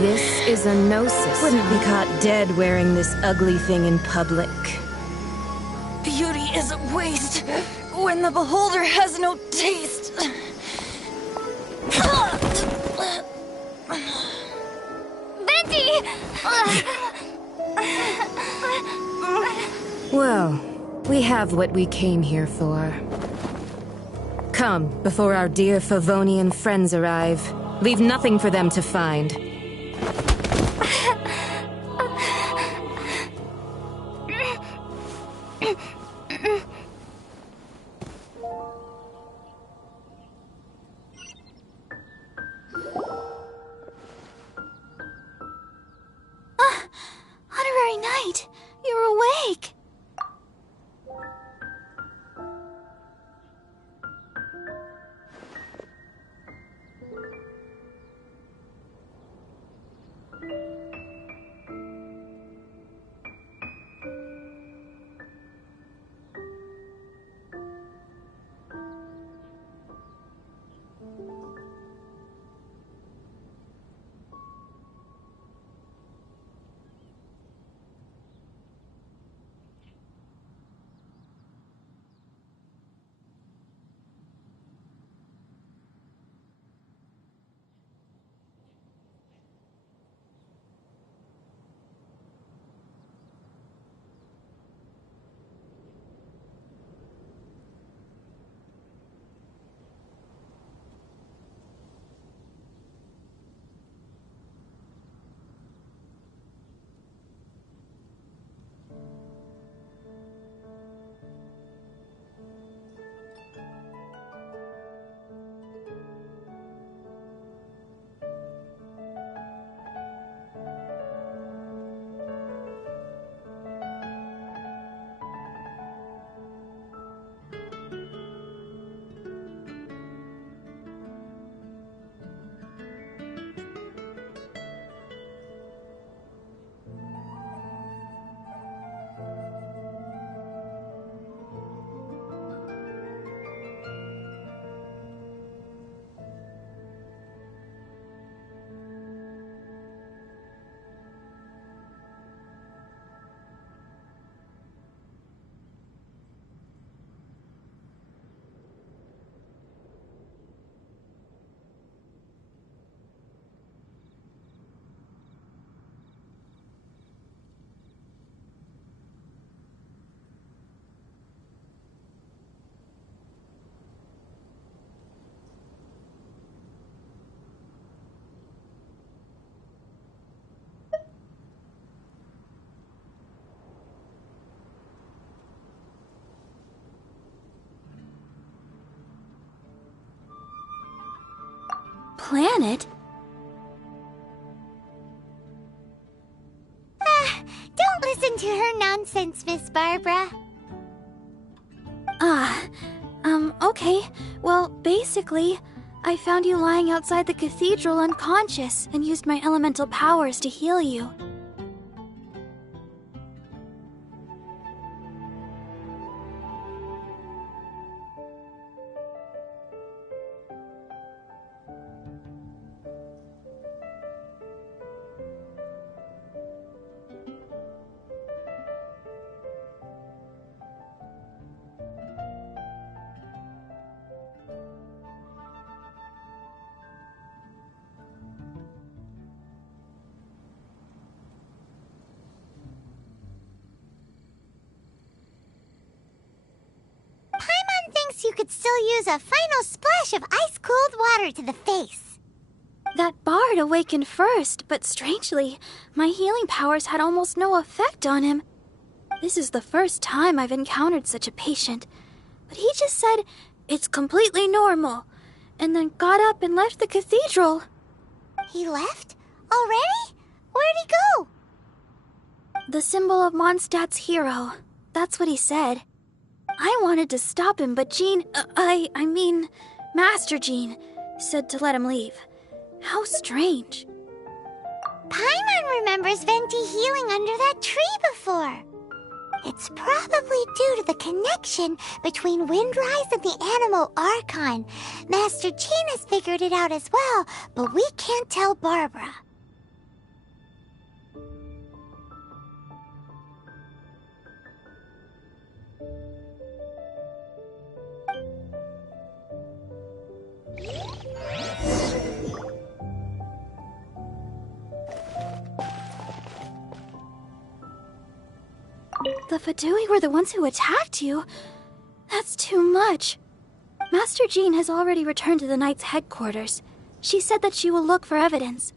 this is a gnosis. Wouldn't be caught dead wearing this ugly thing in public. Beauty is a waste when the beholder has no taste. Venti! Well, we have what we came here for. Come, before our dear Favonian friends arrive. Leave nothing for them to find. planet? Don't listen to her nonsense, Miss Barbara. Okay. Well, basically, I found you lying outside the cathedral unconscious and used my elemental powers to heal you. You could still use a final splash of ice-cold water to the face. That bard awakened first, but strangely, my healing powers had almost no effect on him. This is the first time I've encountered such a patient, but he just said, "It's completely normal," and then got up and left the cathedral. He left? Already? Where'd he go? The symbol of Mondstadt's hero. That's what he said. I wanted to stop him, but Master Jean, said to let him leave. How strange. Paimon remembers Venti healing under that tree before. It's probably due to the connection between Windrise and the Animal Archon. Master Jean has figured it out as well, but we can't tell Barbara. The Fatui were the ones who attacked you? That's too much. Master Jean has already returned to the Knight's headquarters. She said that she will look for evidence.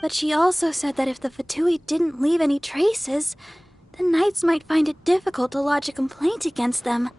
But she also said that if the Fatui didn't leave any traces, the Knights might find it difficult to lodge a complaint against them.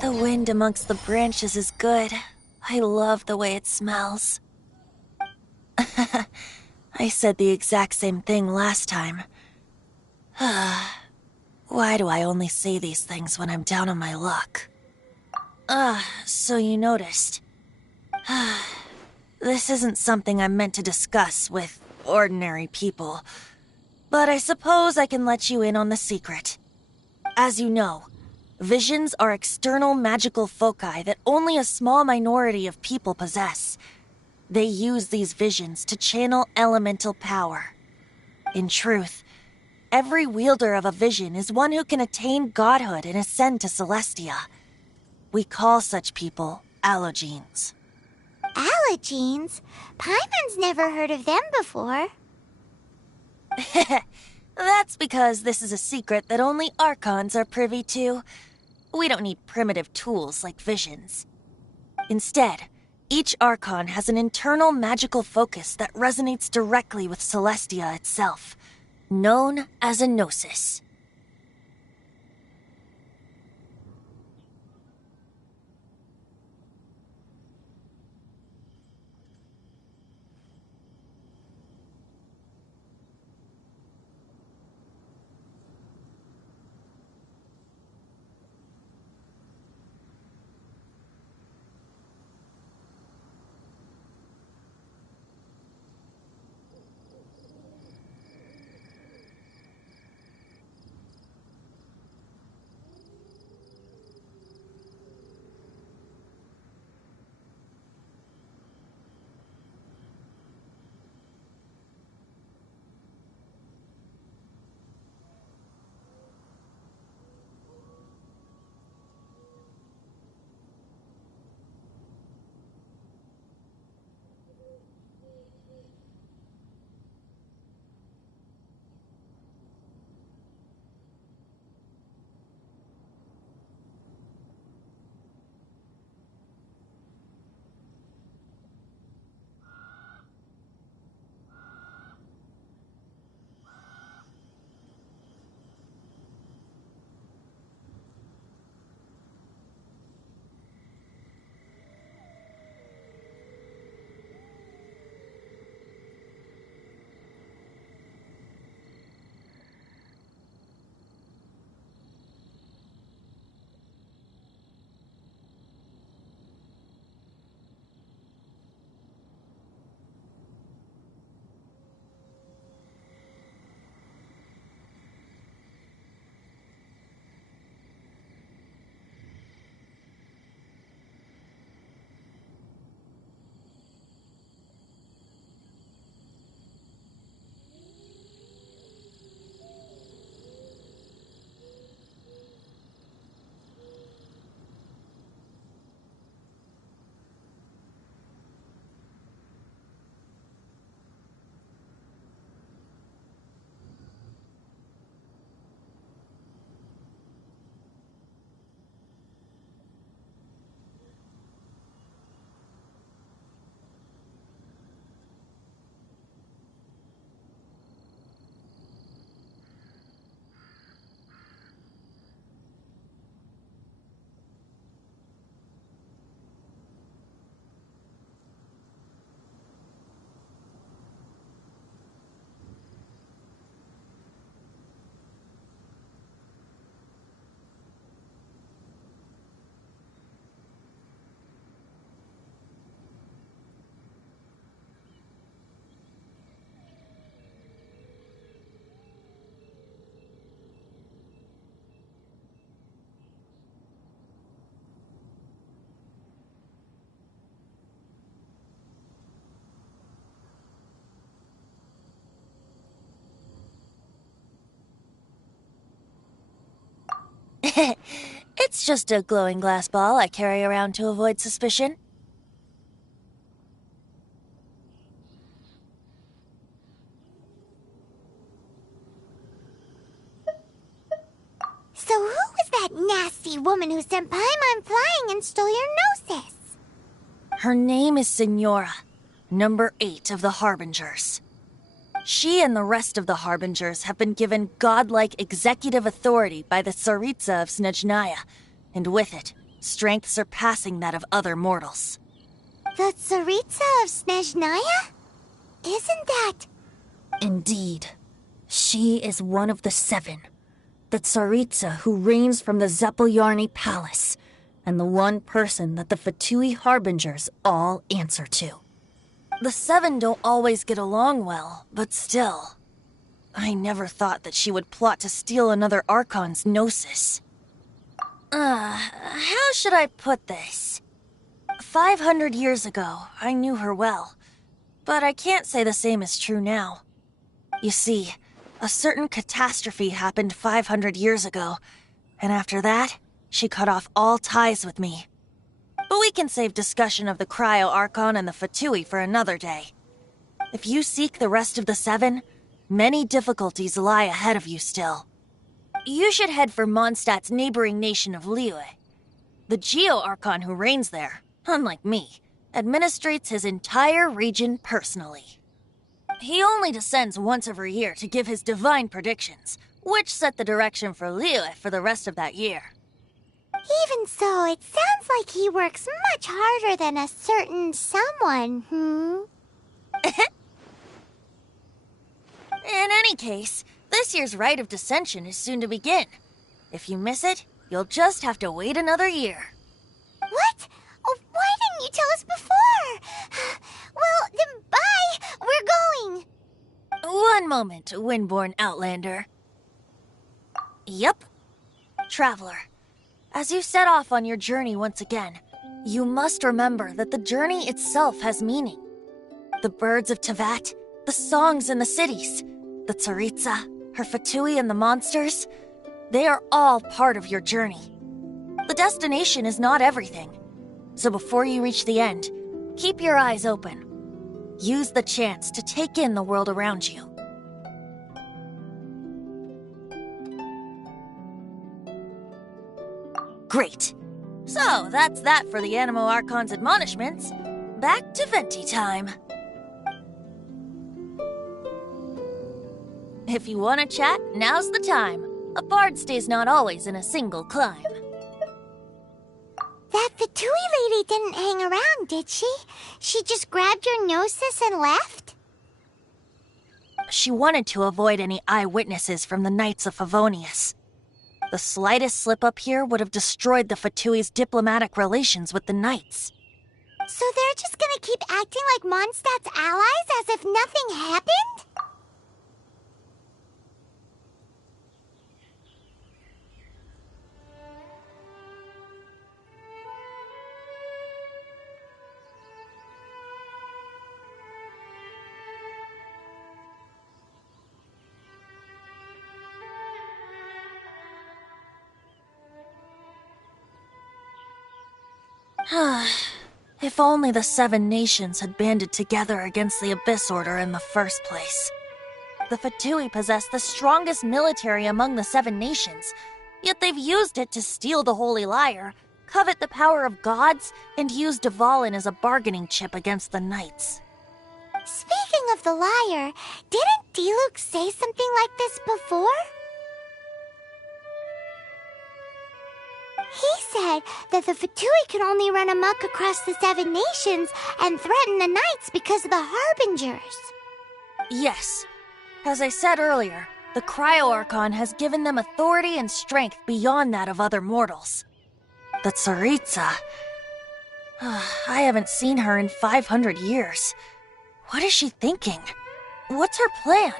The wind amongst the branches is good. I love the way it smells. I said the exact same thing last time. Why do I only say these things when I'm down on my luck? So you noticed. This isn't something I'm meant to discuss with ordinary people, but I suppose I can let you in on the secret. As you know, visions are external magical foci that only a small minority of people possess. They use these visions to channel elemental power. In truth, every wielder of a vision is one who can attain godhood and ascend to Celestia. We call such people allogenes. Allogenes? Paimon's never heard of them before. That's because this is a secret that only Archons are privy to. We don't need primitive tools like visions. Instead, Each Archon has an internal magical focus that resonates directly with Celestia itself, known as a gnosis. It's just a glowing glass ball I carry around to avoid suspicion. So who was that nasty woman who sent Paimon flying and stole your gnosis? Her name is Signora, number 8 of the Harbingers. She and the rest of the Harbingers have been given godlike executive authority by the Tsaritsa of Snezhnaya, and with it, strength surpassing that of other mortals. The Tsaritsa of Snezhnaya? Isn't that... Indeed. She is one of the 7. The Tsaritsa who reigns from the Zepelyarny Palace, and the one person that the Fatui Harbingers all answer to. The 7 don't always get along well, but still. I never thought that she would plot to steal another Archon's gnosis. How should I put this? 500 years ago, I knew her well, but I can't say the same is true now. You see, a certain catastrophe happened 500 years ago, and after that, she cut off all ties with me. But we can save discussion of the Cryo Archon and the Fatui for another day. If you seek the rest of the 7, many difficulties lie ahead of you still. You should head for Mondstadt's neighboring nation of Liyue. The Geo Archon who reigns there, unlike me, administrates his entire region personally. He only descends once every year to give his divine predictions, which set the direction for Liyue for the rest of that year. Even so, it sounds like he works much harder than a certain someone, In any case, this year's rite of descension is soon to begin. If you miss it, you'll just have to wait another year. What? Oh, why didn't you tell us before? Well, then bye! We're going! One moment, Windborn Outlander. Yep. Traveler, as you set off on your journey once again, you must remember that the journey itself has meaning. The birds of Teyvat, the songs in the cities, the Tsaritsa, her Fatui and the monsters, they are all part of your journey. The destination is not everything. So before you reach the end, keep your eyes open. Use the chance to take in the world around you. Great. So, that's that for the Animo Archon's admonishments. Back to Venti time. If you want to chat, now's the time. A bard stays not always in a single climb. That Fatui lady didn't hang around, did she? She just grabbed your gnosis and left? She wanted to avoid any eyewitnesses from the Knights of Favonius. The slightest slip-up here would have destroyed the Fatui's diplomatic relations with the Knights. So they're just gonna keep acting like Mondstadt's allies as if nothing happened? If only the 7 nations had banded together against the Abyss Order in the first place. The Fatui possess the strongest military among the 7 nations, yet they've used it to steal the Holy Lyre, covet the power of gods, and use Dvalin as a bargaining chip against the Knights. Speaking of the lyre, didn't Diluc say something like this before? He said that the Fatui could only run amok across the 7 nations and threaten the Knights because of the Harbingers. Yes. As I said earlier, the Cryo-Archon has given them authority and strength beyond that of other mortals. The Tsaritsa... I haven't seen her in 500 years. What is she thinking? What's her plan?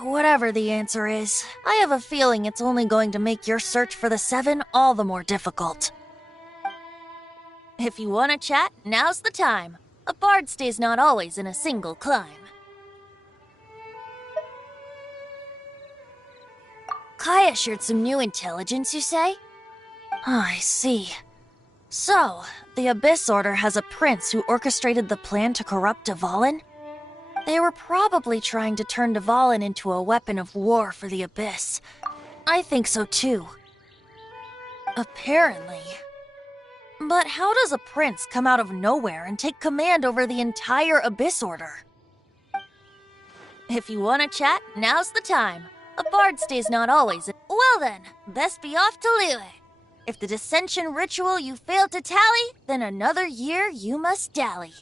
Whatever the answer is, I have a feeling it's only going to make your search for the 7 all the more difficult. If you want to chat, now's the time. A bard stays not always in a single climb. Kaya shared some new intelligence, you say? I see. So, the Abyss Order has a prince who orchestrated the plan to corrupt Dvalin? They were probably trying to turn Dvalin into a weapon of war for the Abyss. I think so too. Apparently. But how does a prince come out of nowhere and take command over the entire Abyss Order? If you want to chat, now's the time. A bard stays not always. Well then, best be off to Liyue. If the dissension ritual you failed to tally, then another year you must dally.